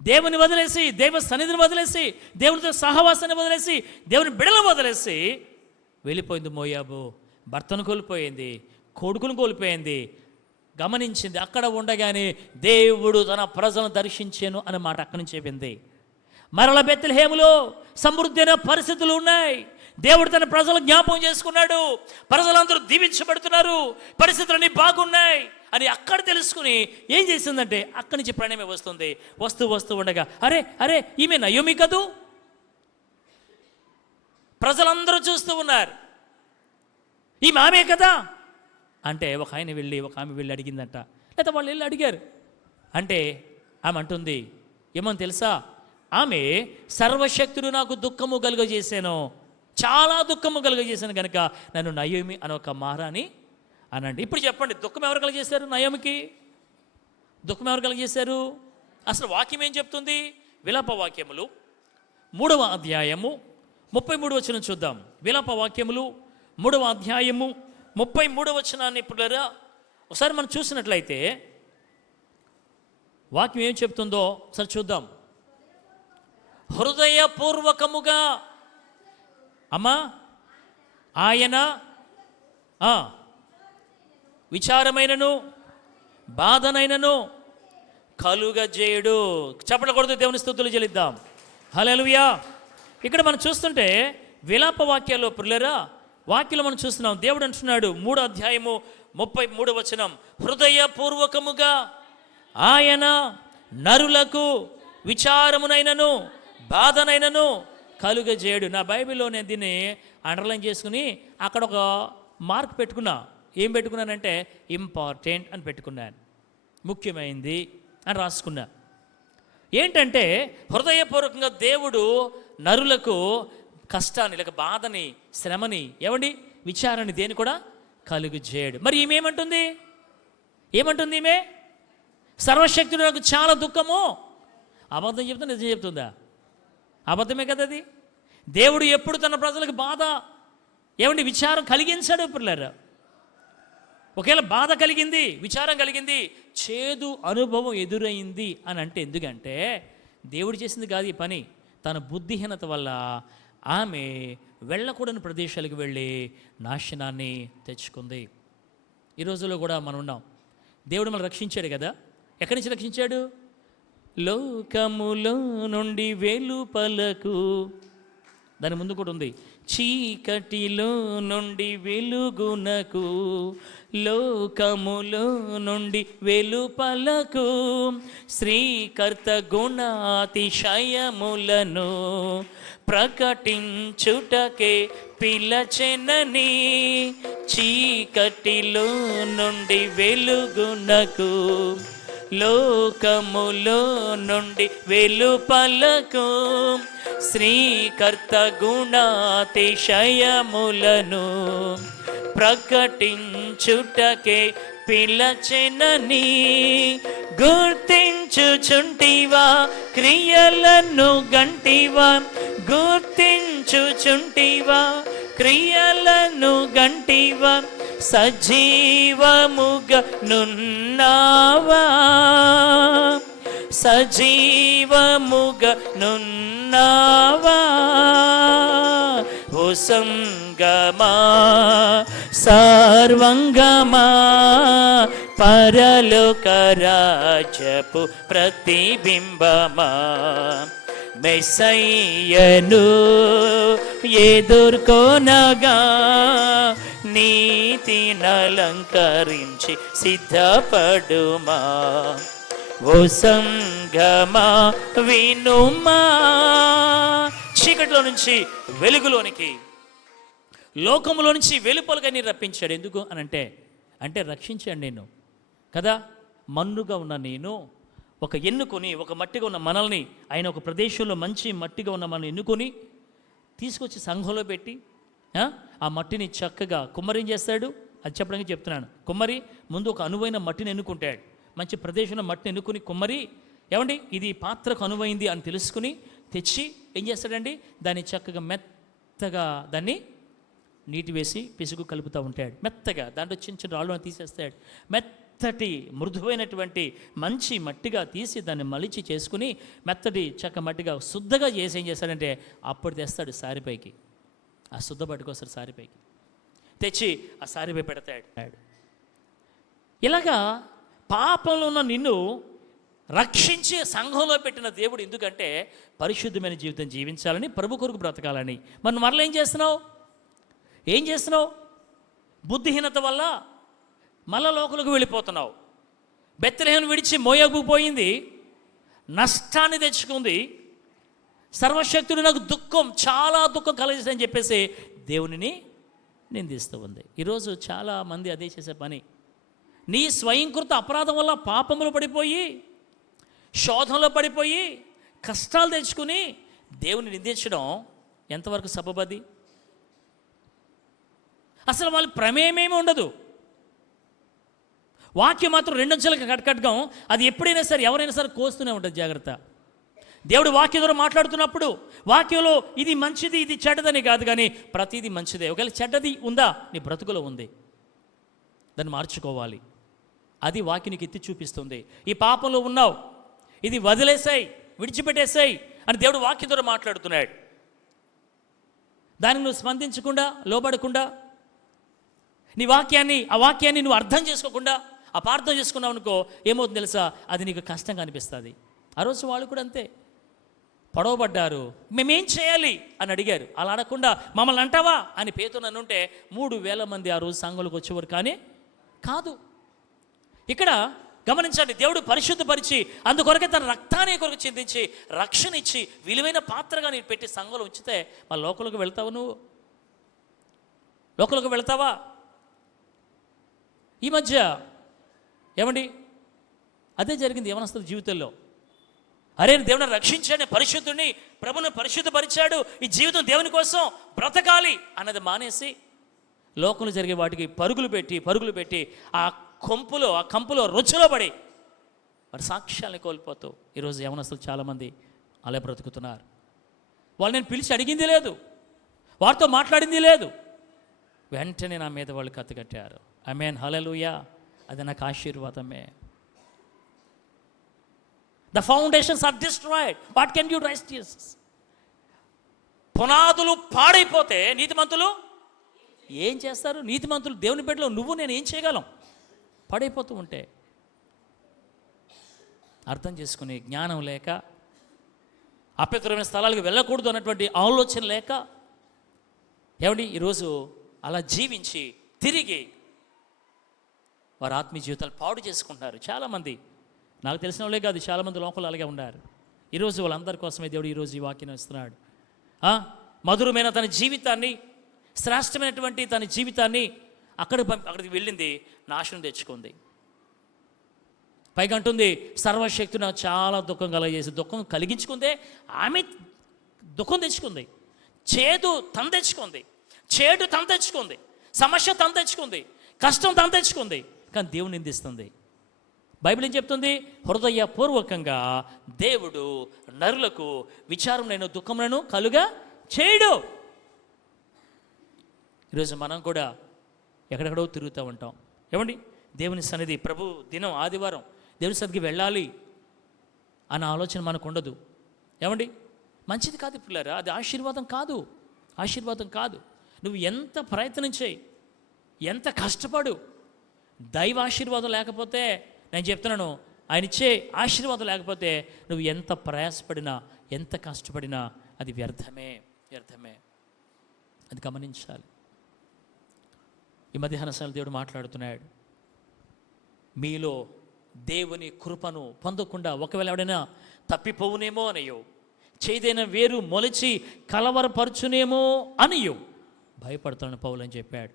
దేవుని వదిలేసి, దేవ సన్నిధిని వదిలేసి, దేవునితో సహవాసాన్ని వదిలేసి, దేవుని బిడలను వదిలేసి వెళ్ళిపోయింది మోయాబు, భర్తను కోల్పోయింది, కొడుకును కోల్పోయింది, గమనించింది. అక్కడ ఉండగానే దేవుడు తన ప్రజలను దర్శించాను అనే మాట అక్కడి నుంచి చెప్పింది. మరల బెత్లెహేములో సమృద్ధి అయిన పరిస్థితులు ఉన్నాయి. దేవుడు తన ప్రజలు జ్ఞాపకం చేసుకున్నాడు, ప్రజలందరూ దీవించబడుతున్నారు, పరిస్థితులన్నీ బాగున్నాయి అని అక్కడ తెలుసుకుని ఏం చేసిందంటే అక్కడి నుంచి ప్రణయమే వస్తుంది. వస్తూ ఉండగా అరే అరే ఈమె నయోమి కదూ, ప్రజలందరూ చూస్తూ ఉన్నారు, ఈమె ఆమె కదా అంటే ఒక ఆమె వెళ్ళి అడిగిందంట, లేదా వాళ్ళు వెళ్ళి అడిగారు. అంటే ఆమె అంటుంది ఏమని తెలుసా, ఆమె సర్వశక్తుడు నాకు దుఃఖము కలుగజేశాను, చాలా దుఃఖము కలుగజేశాను కనుక నన్ను నయోమి అని ఒక మహారాణి అనండి. ఇప్పుడు చెప్పండి, దుఃఖం ఎవరు కలుగజేశారు? నయోమికి దుఃఖం ఎవరు కలుగజేశారు? అసలు వాక్యం ఏం చెప్తుంది? విలాప వాక్యములు 3వ అధ్యాయము 33వ వచనం చూద్దాం. విలాప వాక్యములు 3వ అధ్యాయము 33వ వచనాన్ని ఇప్పుడు ఒకసారి మనం చూసినట్లయితే వాక్యం ఏం చెప్తుందో ఒకసారి చూద్దాం. హృదయపూర్వకముగా అమ్మా ఆయన విచారమైనను బాధనైనను కలుగజేయుడు. చప్పట్లు కొడుతూ దేవుని స్తుతులు చెల్లిద్దాం. హల్లెలూయా. ఇక్కడ మనం చూస్తుంటే విలాప వాక్యాల్లో పుల్లరా వాక్యంలో మనం చూస్తున్నాం. దేవుడు అంటున్నాడు 3వ అధ్యాయము 33వ వచనం, హృదయపూర్వకముగా ఆయన నరులకు విచారమునైనను బాధనైనను కలుగజేయుడు. నా బైబిల్లో నేను దీన్ని అండర్లైన్ చేసుకుని అక్కడ ఒక మార్క్ పెట్టుకున్నా. ఏం పెట్టుకున్నానంటే ఇంపార్టెంట్ అని పెట్టుకున్నాను, ముఖ్యమైంది అని రాసుకున్నా. ఏంటంటే హృదయపూర్వకంగా దేవుడు నరులకు కష్టాన్ని లేక బాధని శ్రమని ఏమండి విచారాన్ని దేని కూడా కలుగజేయడు. మరి ఈమె ఏమంటుంది? ఈమె సర్వశక్తుడు నాకు చాలా దుఃఖము. అబద్ధం చెప్తా నిజం చెప్తుందా? అబద్ధమే కదా అది. దేవుడు ఎప్పుడు తన ప్రజలకు బాధ ఏమండి విచారం కలిగించాడు. పిల్లరా ఒకవేళ బాధ కలిగింది, విచారం కలిగింది, చేదు అనుభవం ఎదురైంది అని అంటే ఎందుకంటే దేవుడు చేసింది కాదు ఈ పని. తన బుద్ధిహీనత వల్ల ఆమె వెళ్ళకూడని ప్రదేశాలకు వెళ్ళి నాశనాన్ని తెచ్చుకుంది. ఈ రోజుల్లో కూడా మనం ఉన్నాం. దేవుడు మనం రక్షించాడు కదా. ఎక్కడి నుంచి రక్షించాడు? లోకములో నుండి వెలుపలకు, దాని ముందు కూడా ఉంది, చీకటిలో నుండి వెలుగునకు, లోకములో నుండి వెలుపలకు, శ్రీకర్త గుణాతిశయములను ప్రకటించుటకే పిలచెనని, చీకటిలో నుండి వెలుగునకు, లోకములో నుండి వెలుపలకు, శ్రీకర్త గుణాతిశయములను ప్రకటించుటకే పిలచెనని, గుర్తించుచుంటివా క్రియలను గంటివా, గుర్తించుచుంటివా క్రియలను గంటివా, సజీవముగా నున్నావా, సజీవముగా నున్నావా, ఓ సంగమా సర్వంగమా, పరలోక రాజ్యపు ప్రతిబింబమా, మెస్సయ్యను ఎదుర్కొనగా నీతినలంకరించి సిద్ధపడుమా, ఓ సంగమా వినుమా. చీకటిలో నుంచి వెలుగులోనికి, లోకములో నుంచి వెలుపలుగా నేను రప్పించాడు. ఎందుకు అనంటే అంటే రక్షించాడు నేను కదా. మన్నుగా ఉన్న నేను ఒక ఎన్నుకొని, ఒక మట్టిగా ఉన్న మనల్ని ఆయన ఒక ప్రదేశంలో మంచి మట్టిగా ఉన్న మనల్ని ఎన్నుకొని తీసుకొచ్చి సంఘంలో పెట్టి ఆ మట్టిని చక్కగా కుమ్మరి చేస్తాడు. అది చెప్పడానికి చెప్తున్నాను. కుమ్మరి ముందు ఒక అనువైన మట్టిని ఎన్నుకుంటాడు. మంచి ప్రదేశంలో మట్టిని ఎన్నుకుని కుమ్మరి ఏమండి ఇది పాత్రకు అనువైంది అని తెలుసుకుని తెచ్చి ఏం చేస్తాడండి, దాన్ని చక్కగా మెత్తగా దాన్ని నీటి వేసి పిసుగు కలుపుతూ ఉంటాడు. మెత్తగా దాంట్లో చిన్న చిన్న రాళ్ళు తీసేస్తాడు. మెత్తటి మృదువైనటువంటి మంచి మట్టిగా తీసి దాన్ని మలిచి చేసుకుని మెత్తటి చక్క మట్టిగా శుద్ధగా చేసి ఏం చేస్తాడంటే అప్పుడు తెస్తాడు సారిపైకి. ఆ శుద్ధ పట్టుకొస్తాడు సారిపైకి, తెచ్చి ఆ సారిపై పెడతాడు. ఇలాగా పాపంలో ఉన్న నిన్ను రక్షించి సంఘంలో పెట్టిన దేవుడు ఎందుకంటే పరిశుద్ధమైన జీవితం జీవించాలని, ప్రభు కొరకు బ్రతకాలని. మరి మరలా ఏం చేస్తున్నావు? బుద్ధిహీనత వల్ల మళ్ళా లోకులకు వెళ్ళిపోతున్నావు. బెత్లెహేమును విడిచి మోయాబు పోయింది, నష్టాన్ని తెచ్చుకుంది. సర్వశక్తుడు నాకు చాలా దుఃఖం కలగజేసని చెప్పేసి దేవునిని నిందిస్తూ ఉంది. ఈరోజు చాలామంది అదే చేసే పని. నీ స్వయంకృత అపరాధం వల్ల పాపములు పడిపోయి, శోధనలో పడిపోయి, కష్టాలు తెచ్చుకుని దేవుని నిందించడం ఎంతవరకు సబబది? అసలు వాళ్ళ ప్రమేయమేమీ ఉండదు. వాక్యం మాత్రం రెండంచెలకు కట్కట్గం, అది ఎప్పుడైనా సరే ఎవరైనా సరే కోస్తూనే ఉంటుంది. జాగ్రత్త. దేవుడు వాక్యం ద్వారా మాట్లాడుతున్నప్పుడు వాక్యంలో ఇది మంచిది, ఇది చెడ్డదని కాదు, కానీ ప్రతిదీ మంచిదే. ఒకవేళ చెడ్డది ఉందా నీ బ్రతుకులో ఉంది, దాన్ని మార్చుకోవాలి. అది వాక్యానికి ఎత్తి చూపిస్తుంది. ఈ పాపంలో ఉన్నావు, ఇది వదిలేసాయి, విడిచిపెట్టేసాయి అని దేవుడు వాక్యం ద్వారా మాట్లాడుతున్నాడు. దానికి నువ్వు స్పందించకుండా, లోబడకుండా, ఆ వాక్యాన్ని నువ్వు అర్థం చేసుకోకుండా అపార్థం చేసుకున్నావు అనుకో, ఏమవుతుంది తెలుసా? అది నీకు కష్టంగా అనిపిస్తుంది. ఆ రోజు వాళ్ళు కూడా అంతే, పొడవబడ్డారు, మేమేం చేయాలి అని అడిగారు. అలా అడగకుండా మమ్మల్ని అంటావా అని పేతురు నన్నుంటే 3,000 మంది ఆ రోజు సంఘంలోకి వచ్చేవారు. కానీ కాదు. ఇక్కడ గమనించండి, దేవుడు పరిశుద్ధపరిచి అందుకొరకే తన రక్తాన్ని కొరకు చిందించి రక్షణ ఇచ్చి విలువైన పాత్రగా నేను పెట్టి సంఘంలో ఉంచితే మా లోకలకు వెళ్తావు? నువ్వు లోకలకు వెళ్తావా? ఈ మధ్య ఏమండి అదే జరిగింది యవనస్తుల జీవితంలో. అరే దేవుని రక్షించాడు, పరిశుద్ధుడిని, ప్రభుని పరిశుద్ధపరిచాడు, ఈ జీవితం దేవుని కోసం బ్రతకాలి అన్నది మానేసి లోకంలో జరిగే వాటికి పరుగులు పెట్టి ఆ కంపులో రుచిలో పడి వారి సాక్ష్యాన్ని కోల్పోతూ ఈరోజు యవనస్తులు చాలామంది అలా బ్రతుకుతున్నారు. వాళ్ళు నేను పిలిచి అడిగింది లేదు, వారితో మాట్లాడింది లేదు, వెంటనే నా మీద వాళ్ళు కత్తికట్టారు. ఆమేన్, హల్లెలూయా. అది నాకు ఆశీర్వాదమే. The foundations are destroyed. What can you rest? Jesus. పునాదులు పాడైపోతే నీతిమంతులు ఏం చేస్తారు? నీతిమంతులు దేవుని బిడ్డలో నువ్వు నేను ఏం చేయగలం? పాడైపోతూ ఉంటే అర్థం చేసుకునే జ్ఞానం లేక, అపవిత్రమైన స్థలాలకు వెళ్ళకూడదు అన్నటువంటి ఆలోచన లేక, ఏమండి ఈరోజు అలా జీవించి తిరిగి వారి ఆత్మీయ జీవితాలు పాడు చేసుకుంటున్నారు చాలామంది. నాకు తెలిసిన వాళ్ళే కాదు, చాలామంది లోకలు అలాగే ఉన్నారు. ఈరోజు వాళ్ళందరి కోసమే దేవుడు ఈరోజు ఈ వాక్యం ఇస్తున్నాడు. మధురమైన తన జీవితాన్ని, శ్రేష్టమైనటువంటి తన జీవితాన్ని అక్కడికి వెళ్ళింది, నాశనం తెచ్చుకుంది. పైగా అంటుంది, సర్వశక్తి నాకు చాలా దుఃఖం కలగజేసి, దుఃఖం కలిగించుకుందే ఆమె దుఃఖం తెచ్చుకుంది, చేదు తను తెచ్చుకుంది, చేడు తను తెచ్చుకుంది, సమస్య తను తెచ్చుకుంది, కష్టం తను తెచ్చుకుంది. కానీ దేవుని నిందిస్తుంది. బైబిల్ ఏం చెప్తుంది? హృదయపూర్వకంగా దేవుడు నరులకు విచారములైన దుఃఖములను కలుగా చేయడు. ఈరోజు మనం కూడా ఎక్కడెక్కడో తిరుగుతూ ఉంటాం. ఏమండి దేవుని సన్నిధి, ప్రభు దినం ఆదివారం దేవుని సన్నిధికి వెళ్ళాలి అన్న ఆలోచన మనకు ఉండదు. ఏమండి మంచిది కాదు పిల్లరా, అది ఆశీర్వాదం కాదు. నువ్వు ఎంత ప్రయత్నం చేయి, ఎంత కష్టపడు, దైవ ఆశీర్వాదం లేకపోతే, నేను చెప్తున్నాను, ఆయన ఇచ్చే ఆశీర్వాదం లేకపోతే నువ్వు ఎంత ప్రయాసపడినా, ఎంత కష్టపడినా అది వ్యర్థమే. అది గమనించాలి. ఈ మధ్యాహ్న సమయంలో దేవుడు మాట్లాడుతున్నాడు, మీలో దేవుని కృపను పొందకుండా ఒకవేళ ఎవడైనా తప్పిపోవునేమో అనయో, చేదైన వేరు మొలిచి కలవరపరచునేమో అనయో భయపడుతున్నాను పౌలు అని చెప్పాడు.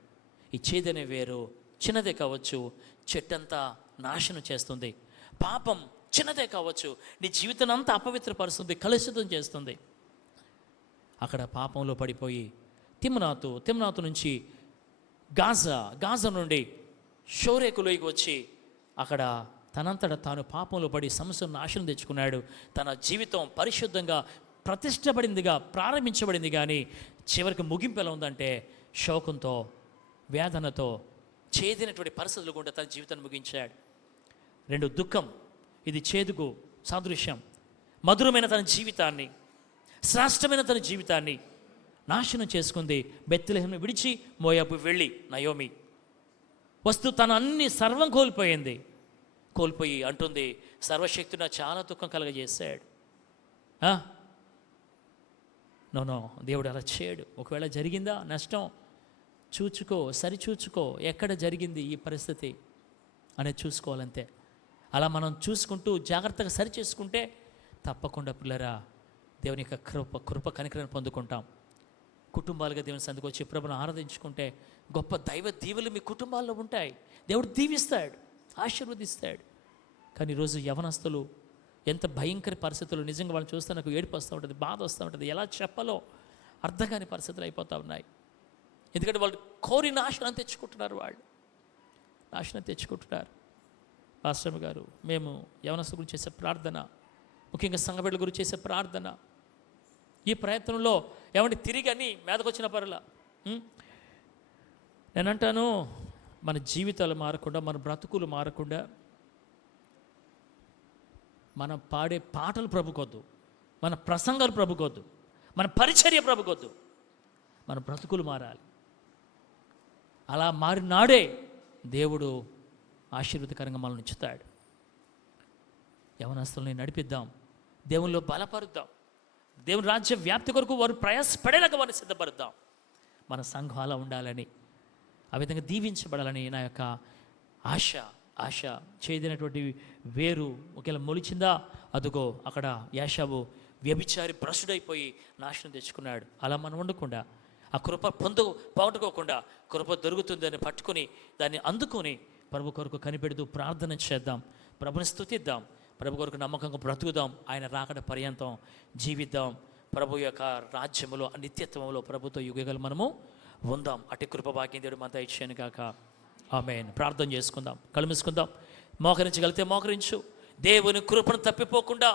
ఈ చేదైన వేరు చిన్నదే కావచ్చు, చెట్టంతా నాశనం చేస్తుంది. పాపం చిన్నదే కావచ్చు, నీ జీవితాన్ని అంతా అపవిత్రపరుస్తుంది, కలుషితం చేస్తుంది. అక్కడ పాపంలో పడిపోయి తిమ్నాతు నుంచి గాజా నుండి షోరేకులోకి వచ్చి అక్కడ తనంతట తాను పాపంలో పడి సమస్యను నాశనం తెచ్చుకున్నాడు. తన జీవితం పరిశుద్ధంగా ప్రతిష్టపడిందిగా ప్రారంభించబడింది, కానీ చివరికి ముగింపు ఎలా ఉందంటే శోకంతో, వేదనతో, చేదినటువంటి పరిస్థితులు కూడా తన జీవితాన్ని ముగించాడు. 2 దుఃఖం, ఇది చేదుకు సాదృశ్యం. మధురమైన తన జీవితాన్ని, శ్రేష్టమైన తన జీవితాన్ని నాశనం చేసుకుంది. బెత్లెహేమును విడిచి మోయాబు వెళ్ళి నయోమి వస్తూ తన అన్ని సర్వం కోల్పోయి అంటుంది, సర్వశక్తుడు నాకు చాలా దుఃఖం కలగజేశాడు. నో, దేవుడు అలా చేయడు. ఒకవేళ జరిగిందా నష్టం, సరిచూచుకో, ఎక్కడ జరిగింది ఈ పరిస్థితి అనేది చూసుకోవాలంతే. అలా మనం చూసుకుంటూ జాగ్రత్తగా సరి చేసుకుంటే తప్పకుండా పిల్లరా దేవుని యొక్క కృప కనికరాన్ని పొందుకుంటాం. కుటుంబాలుగా దేవుని సందుకు వచ్చి ప్రభుని ఆరాధించుకుంటే గొప్ప దైవ దీవెనలు మీ కుటుంబాల్లో ఉంటాయి. దేవుడు దీవిస్తాడు, ఆశీర్వదిస్తాడు. కానీ ఈరోజు యవనస్తులు ఎంత భయంకర పరిస్థితులు, నిజంగా వాళ్ళని చూస్తే నాకు ఏడుపు వస్తూ ఉంటుంది, బాధ వస్తూ ఉంటుంది. ఎలా చెప్పాలో అర్థం కాని పరిస్థితులు అయిపోతూ ఉన్నాయి. ఎందుకంటే వాళ్ళు కోరి నాశనం తెచ్చుకుంటున్నారు. పాస్టర్ గారు, మేము యవనస్తుల గురించి చేసే ప్రార్థన, ముఖ్యంగా సంఘబిడ్డల గురించి చేసే ప్రార్థన, ఈ ప్రయత్నంలో ఏమంటే తిరిగి అని మీదకొచ్చిన పరులా నేనంటాను, మన జీవితాలు మారకుండా, మన బ్రతుకులు మారకుండా, మనం పాడే పాటలు ప్రభుకొద్దు, మన ప్రసంగాలు ప్రభుకొద్దు, మన పరిచర్య ప్రభుకొద్దు, మన బ్రతుకులు మారాలి. అలా మారినాడే దేవుడు ఆశీర్వదకరంగా మనల్ని ఉంచుతాడు. యవనస్తుల్ని నడిపిద్దాం, దేవునిలో బలపరుద్దాం, దేవుని రాజ్య వ్యాప్తి కొరకు వారు ప్రయాసపడేలాగా వారిని సిద్ధపరుద్దాం. మన సంఘం అలా ఉండాలని, ఆ విధంగా దీవించబడాలని నా యొక్క ఆశ. చేయదైనటువంటి వేరు ఒకవేళ మొలిచిందా, అదుగో అక్కడ యాషావు వ్యభిచారి భ్రష్టుడైపోయి నాశనం తెచ్చుకున్నాడు. అలా మనం ఉండకుండా, ఆ కృప పోగొట్టుకోకుండా, కృప దొరుకుతుందని పట్టుకుని దాన్ని అందుకొని ప్రభు కొరకు కనిపెడుతూ ప్రార్థన చేద్దాం, ప్రభుని స్తుతిద్దాం, ప్రభు కొరకు నమ్మకంగా బ్రతుకుదాం, ఆయన రాకడ పర్యంతం జీవిద్దాం. ప్రభు యొక్క రాజ్యములో, నిత్యత్వంలో ప్రభుతో యుగలు మనము ఉందాం. అటు కృప భాగ్యం దేవుడు మనతో ఇచ్చాను కాక. ఆమేన్. ప్రార్థన చేసుకుందాం, కళ్ళు మూసుకుందాం. మోకరించగలిగితే మోకరించు. దేవుని కృపను తప్పిపోకుండా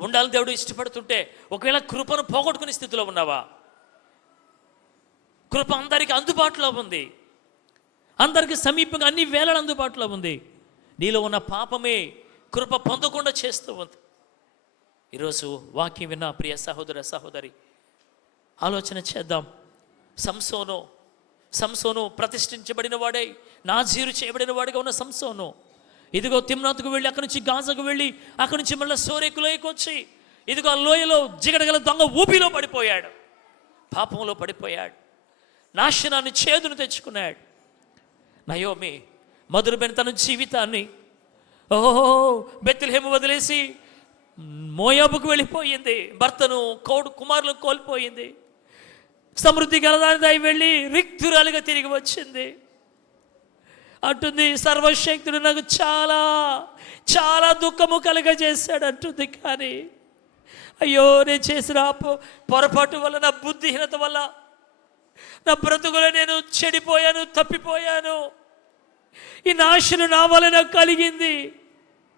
ఉండాలని దేవుడు ఇష్టపడుతుంటే, ఒకవేళ కృపను పోగొట్టుకునే స్థితిలో ఉన్నావా? కృప అందరికీ అందుబాటులో ఉంది, అందరికీ సమీపంగా అన్ని వేళలు అందుబాటులో ఉంది. నీలో ఉన్న పాపమే కృప పొందకుండా చేస్తూ ఉంది. ఈరోజు వాక్యం విన్న ప్రియ సహోదర సహోదరి, ఆలోచన చేద్దాం. సంసోను ప్రతిష్ఠించబడిన వాడై, నాజీరు చేయబడిన వాడిగా ఉన్న సంసోను, ఇదిగో తిమ్నాతుకు వెళ్ళి, అక్కడి నుంచి గాజాకు వెళ్ళి, అక్కడి నుంచి మళ్ళీ సోరేకు లోయకు వచ్చి, ఇదిగో ఆ లోయలో జిగడగల దొంగ ఊపిలో పడిపోయాడు, పాపంలో పడిపోయాడు, నాశనాన్ని చేదును తెచ్చుకున్నాడు. నయోమి మధురమైన తన జీవితాన్ని బెత్లెహేము వదిలేసి మోయాబుకు వెళ్ళిపోయింది. భర్తను, కుమారులను కోల్పోయింది. సమృద్ధి గలదానిదై వెళ్ళి రిక్తురాలుగా తిరిగి వచ్చింది. అంటుంది, సర్వశక్తుడు నాకు చాలా చాలా దుఃఖము కలుగజేశాడు అంటుంది. కానీ అయ్యో, నేను చేసిన పొరపాటు వల్ల, నా బుద్ధిహీనత వల్ల, నా బ్రతుకులో నేను చెడిపోయాను, తప్పిపోయాను, ఈ నాశనం నా వల్ల నాకు కలిగింది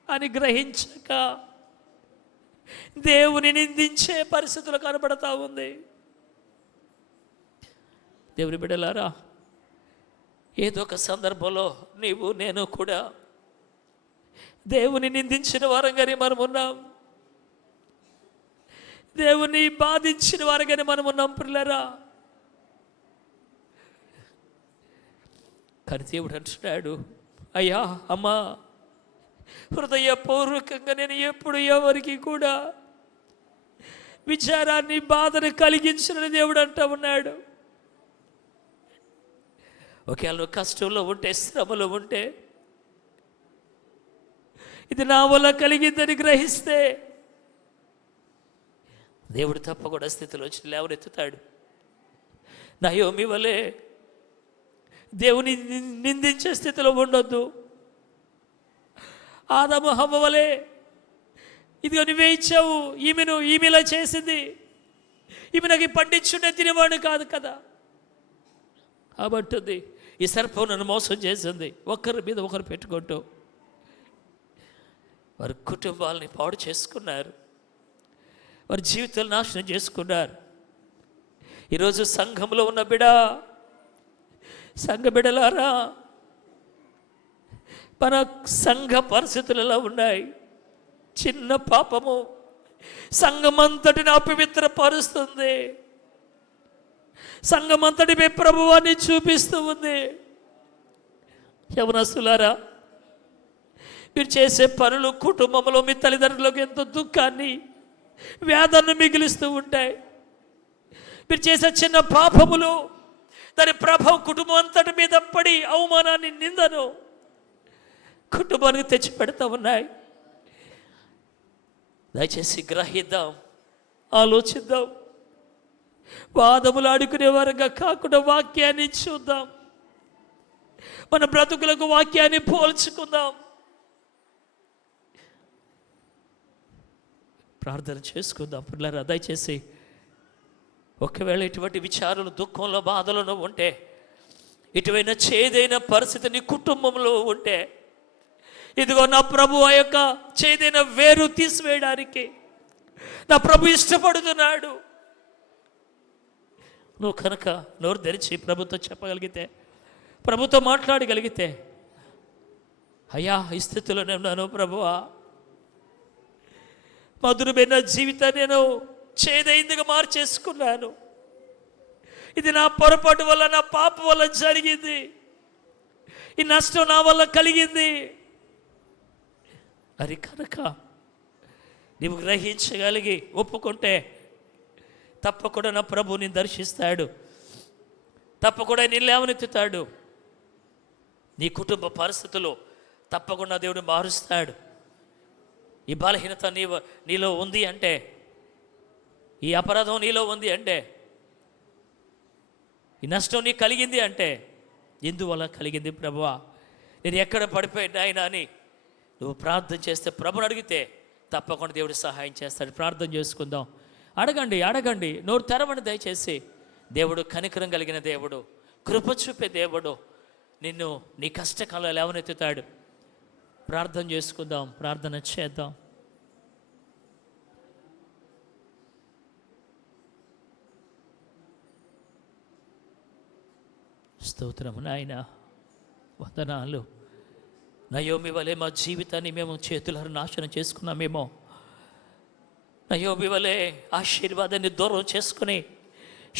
అని గ్రహించక దేవుని నిందించే పరిస్థితులు కనబడతా ఉంది. దేవుని బిడ్డలారా, ఏదో ఒక సందర్భంలో నీవు నేను కూడా దేవుని నిందించిన వారంగానే మనం ఉన్నాం, దేవుని బాధించిన వారంగానే మనం ఉన్నాం పిల్లరా. కానీ దేవుడు అంటున్నాడు, అయ్యా అమ్మా, హృదయపూర్వకంగా నేను ఎప్పుడు ఎవరికి కూడా విచారాన్ని, బాధను కలిగించిన దేవుడు అంటూ ఉన్నాడు. ఒకవేళ నువ్వు కష్టంలో ఉంటే, శ్రమలో ఉంటే, ఇది నా వల్ల కలిగిందని గ్రహిస్తే దేవుడు తప్పకుండా స్థితిలో వచ్చి లేవనెత్తుతాడు. నయోమి వలె దేవుని నిందించే స్థితిలో ఉండొద్దు. ఆదాము హవ్వ వలె, ఇదిగో నువ్వే ఇచ్చావు, ఈమె ఇలా చేసింది, ఈమె నాకు పండించుండే తినేవాడు కాదు కదా కాబట్టి ఈ సర్పం నన్ను మోసం చేసింది. ఒకరి మీద ఒకరు పెట్టుకుంటూ వారి కుటుంబాలని పాడు చేసుకున్నారు, వారి జీవితాలు నాశనం చేసుకున్నారు. ఈరోజు సంఘంలో ఉన్న సంఘ బిడ్డలారా, మన సంఘ పరిస్థితులు ఎలా ఉన్నాయి? చిన్న పాపము సంఘమంతటిని అపవిత్రపరుస్తుంది. సంఘమంతటిపై ప్రభువాన్ని చూపిస్తూ ఉంది. యవనస్తులారా, మీరు చేసే పనులు కుటుంబంలో మీ తల్లిదండ్రులకు ఎంతో దుఃఖాన్ని, వేదనను మిగిలిస్తూ ఉంటాయి. మీరు చేసే చిన్న పాపములు దాని ప్రభావం కుటుంబం అంతటి మీద పడి అవమానాన్ని, నిందను కుటుంబానికి తెచ్చిపెడతా ఉన్నాయి. దయచేసి గ్రహిద్దాం, ఆలోచిద్దాం. వాదములు ఆడుకునే వారంగా కాకుండా వాక్యాన్ని చూద్దాం. మన బ్రతుకులకు వాక్యాన్ని పోల్చుకుందాం. ప్రార్థన చేసుకుందాం. పిల్లరా, దయచేసి ఒకవేళ ఇటువంటి విచారాలు, దుఃఖంలో, బాధలను ఉంటే, ఇటువైనా చేదైన పరిస్థితి నీ కుటుంబంలో ఉంటే, ఇదిగో నా ప్రభు ఆ యొక్క చేదైన వేరు తీసివేయడానికి నా ప్రభు ఇష్టపడుతున్నాడు. నువ్వు కనుక నోరు తెరిచి ప్రభుతో చెప్పగలిగితే, ప్రభుతో మాట్లాడగలిగితే, అయ్యా ఈ స్థితిలోనే ఉన్నాను ప్రభువా, మధురమైన జీవితాన్ని నేను చేదైందిగా మార్చేసుకున్నాను. ఇది నా పొరపాటు వల్ల, నా పాపం వల్ల జరిగింది. ఈ నష్టం నా వల్ల కలిగింది అది కనుక నీవు గ్రహించగలిగి ఒప్పుకుంటే తప్పకుండా నా ప్రభు నిన్ను దర్శిస్తాడు. తప్పకుండా నిన్ను లేవనెత్తుతాడు. నీ కుటుంబ పరిస్థితులు తప్పకుండా దేవుడు మారుస్తాడు. ఈ బలహీనత నీలో ఉంది అంటే, ఈ అపరాధం నీలో ఉంది అంటే, ఈ నష్టం నీకు కలిగింది అంటే, ఎందువల్ల కలిగింది ప్రభువా, నేను ఎక్కడ పడిపోయినా ఆయన అని నువ్వు ప్రార్థన చేస్తే, ప్రభుని అడిగితే తప్పకుండా దేవుడు సహాయం చేస్తాడు. ప్రార్థన చేసుకుందాం. అడగండి, అడగండి, నోరు తెరవండి దయచేసి. దేవుడు కనికరం కలిగిన దేవుడు, కృప చూపే దేవుడు నిన్ను నీ కష్టకాలంలో లేవనెత్తుతాడు. ప్రార్థన చేసుకుందాం, ప్రార్థన చేద్దాం. స్తోత్రము నాయన, వందనాలు. నయోమి వలె మా జీవితాన్ని మేము చేతులారా నాశనం చేసుకున్నామేమో. నయోమి వలె ఆశీర్వాదాన్ని దూరం చేసుకుని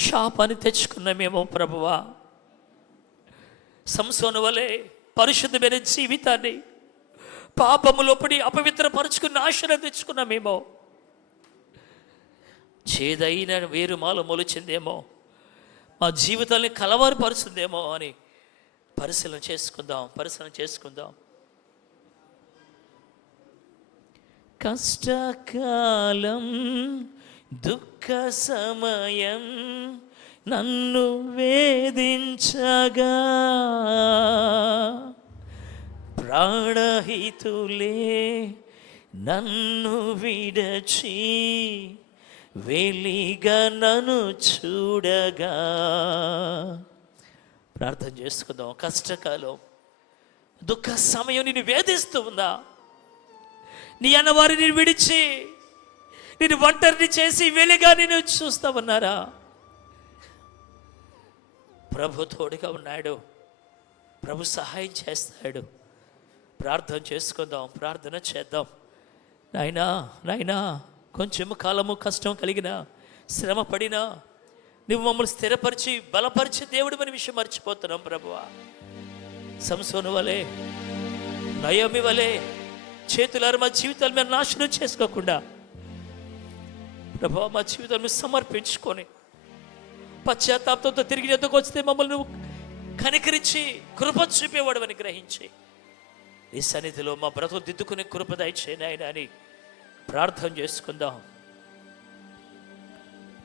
శాపాన్ని తెచ్చుకున్నామేమో ప్రభువా. సంసోను వలె పరిశుద్ధమైన జీవితాన్ని పాపములో పడి అపవిత్రపరుచుకుని నాశనం తెచ్చుకున్నామేమో. చేదైన వేరు మాలో మొలిచిందేమో, మా జీవితాన్ని కలవరపరుస్తుందేమో అని పరిశీలన చేసుకుందాం. కష్టకాలం, దుఃఖ సమయం నన్ను వేధించగా, ప్రాణహితులే నన్ను విడచి వెలిగా నన్ను చూడగా. ప్రార్థన చేసుకుందాం. కష్టకాలం, దుఃఖ సమయం నిన్ను వేధిస్తూ ఉందా? నీ అన్నవారిని విడిచి నేను ఒంటరిని చేసి వెలిగా నేను చూస్తామన్నారా? ప్రభు తోడుగా ఉన్నాడు. ప్రభు సహాయం చేస్తాడు. ప్రార్థన చేసుకుందాం, ప్రార్థన చేద్దాం. నాయనా కొంచెం కాలము కష్టం కలిగినా, శ్రమ పడినా నువ్వు మమ్మల్ని స్థిరపరిచి బలపరిచి దేవుడు అనే విషయం మర్చిపోతున్నాం ప్రభువా. సంసోను వలె, నయోమి వలె చేతులారా మా జీవితాలు మేము నాశనం చేసుకోకుండా ప్రభువా, మా జీవితాన్ని సమర్పించుకొని పశ్చాత్తాపంతో తిరిగి ఎద్దకు వస్తే మమ్మల్ని నువ్వు కనికరించి కృప చూపేవాడు అని గ్రహించి ఈ సన్నిధిలో మా బ్రతుకు దిద్దుకునే కృప దయచేయండి ఆయన అని ప్రార్థన చేసుకుందాం.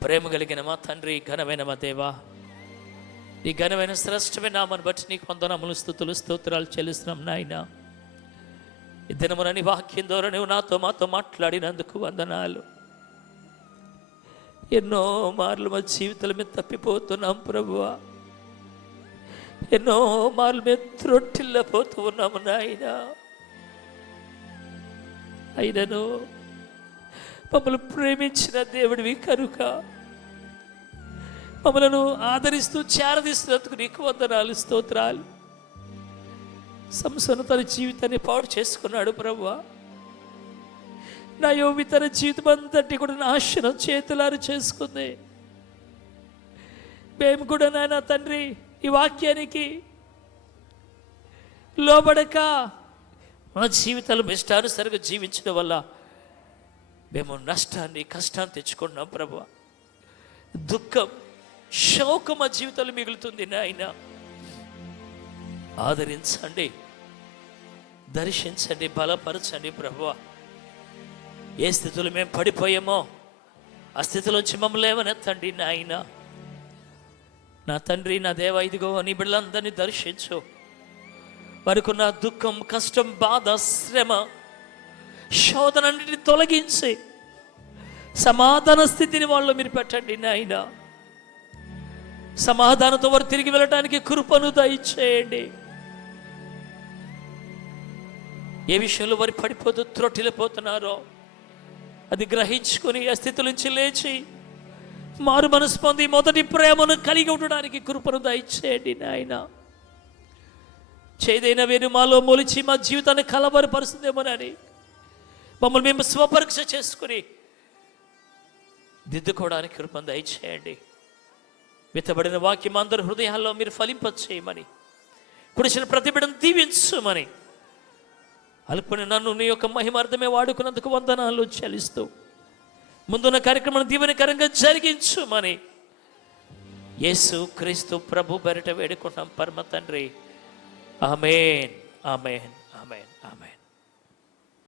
ప్రేమ కలిగిన మా తండ్రి, ఘనమైన మా దేవా, నీ ఘనమైన శ్రేష్టమైన నామాన్ని బట్టి నీకు వందనములు, స్తుతులు, స్తోత్రాలు చెల్లిస్తున్నాం నాయన. ఈ దినమున నీ వాక్యం ద్వారా నువ్వు మాతో మాట్లాడినందుకు వందనాలు. ఎన్నో మార్లు మా జీవితాల మీద తప్పిపోతున్నాం ప్రభువా. ఎన్నో మార్లు మేము త్రొట్టిల్లపోతూ ఉన్నాము నాయన. అయినను మమ్మల్ని ప్రేమించిన దేవుడివి కనుక మమ్మలను ఆదరిస్తూ చేరదీస్తున్నందుకు నీకు వందనాలు, స్తోత్రాలు. సంసోను తన జీవితాన్ని పాడు చేసుకున్నాడు ప్రభువా. నయోమి తన జీవితం అంతటి కూడా నాశనం చేతులారు చేసుకుంది. మేము కూడా నాయన తండ్రి ఈ వాక్యానికి లోబడక మా జీవితాలు ఇష్టానుసరిగా జీవించడం వల్ల మేము నష్టాన్ని కష్టాన్ని తెచ్చుకున్నాం ప్రభువా. దుఃఖం శోకం మా జీవితాలు మిగులుతుంది నాయన. ఆదరించండి, దర్శించండి, బలపరచండి ప్రభువా. ఏ స్థితిలో మేము పడిపోయామో ఆ స్థితిలోంచి మమ్మల్ని లేవనెత్తండి నాయన. నా తండ్రి, నా దేవ, ఇదిగో నీ బిడ్డలందరినీ దర్శించు. వారికి ఉన్న దుఃఖం, కష్టం, బాధ, శ్రమ, శోధనన్నిటిని తొలగించి సమాధాన స్థితిని వాళ్ళు మీరు పెట్టండి నాయన. సమాధానంతో వారు తిరిగి వెళ్ళటానికి కృపను దయచేయండి. ఏ విషయంలో వారు పడిపోతూ త్రొట్టిల్లిపోతున్నారో అది గ్రహించుకొని ఆ స్థితి నుంచి లేచి మారు మనసు పొంది మొదటి ప్రేమను కలిగి ఉండడానికి కృపను దయచేయండి నాయన. చేదైన వేరు మాలో మొలిచి మా జీవితాన్ని కలవరపరుస్తుందేమోనని మమ్మల్ని మేము స్వపరీక్ష చేసుకుని దిద్దుకోవడానికి కృపను దయచేయండి. విత్తబడిన వాక్యం అందరి హృదయాల్లో మీరు ఫలింపచేయమని, కుడిసిన ప్రతి బిడ్డను దీవించమని, అల్పుని నన్ను నీ యొక్క మహిమార్థమే వాడుకున్నందుకు వందనాలు చెల్లిస్తూ ముందున్న కార్యక్రమాన్ని దీవెనకరంగా జరిగించుమని యేసు క్రీస్తు ప్రభు పేరిట వేడుకుంటాం పరమ తండ్రి. ఆమేన్, ఆమేన్.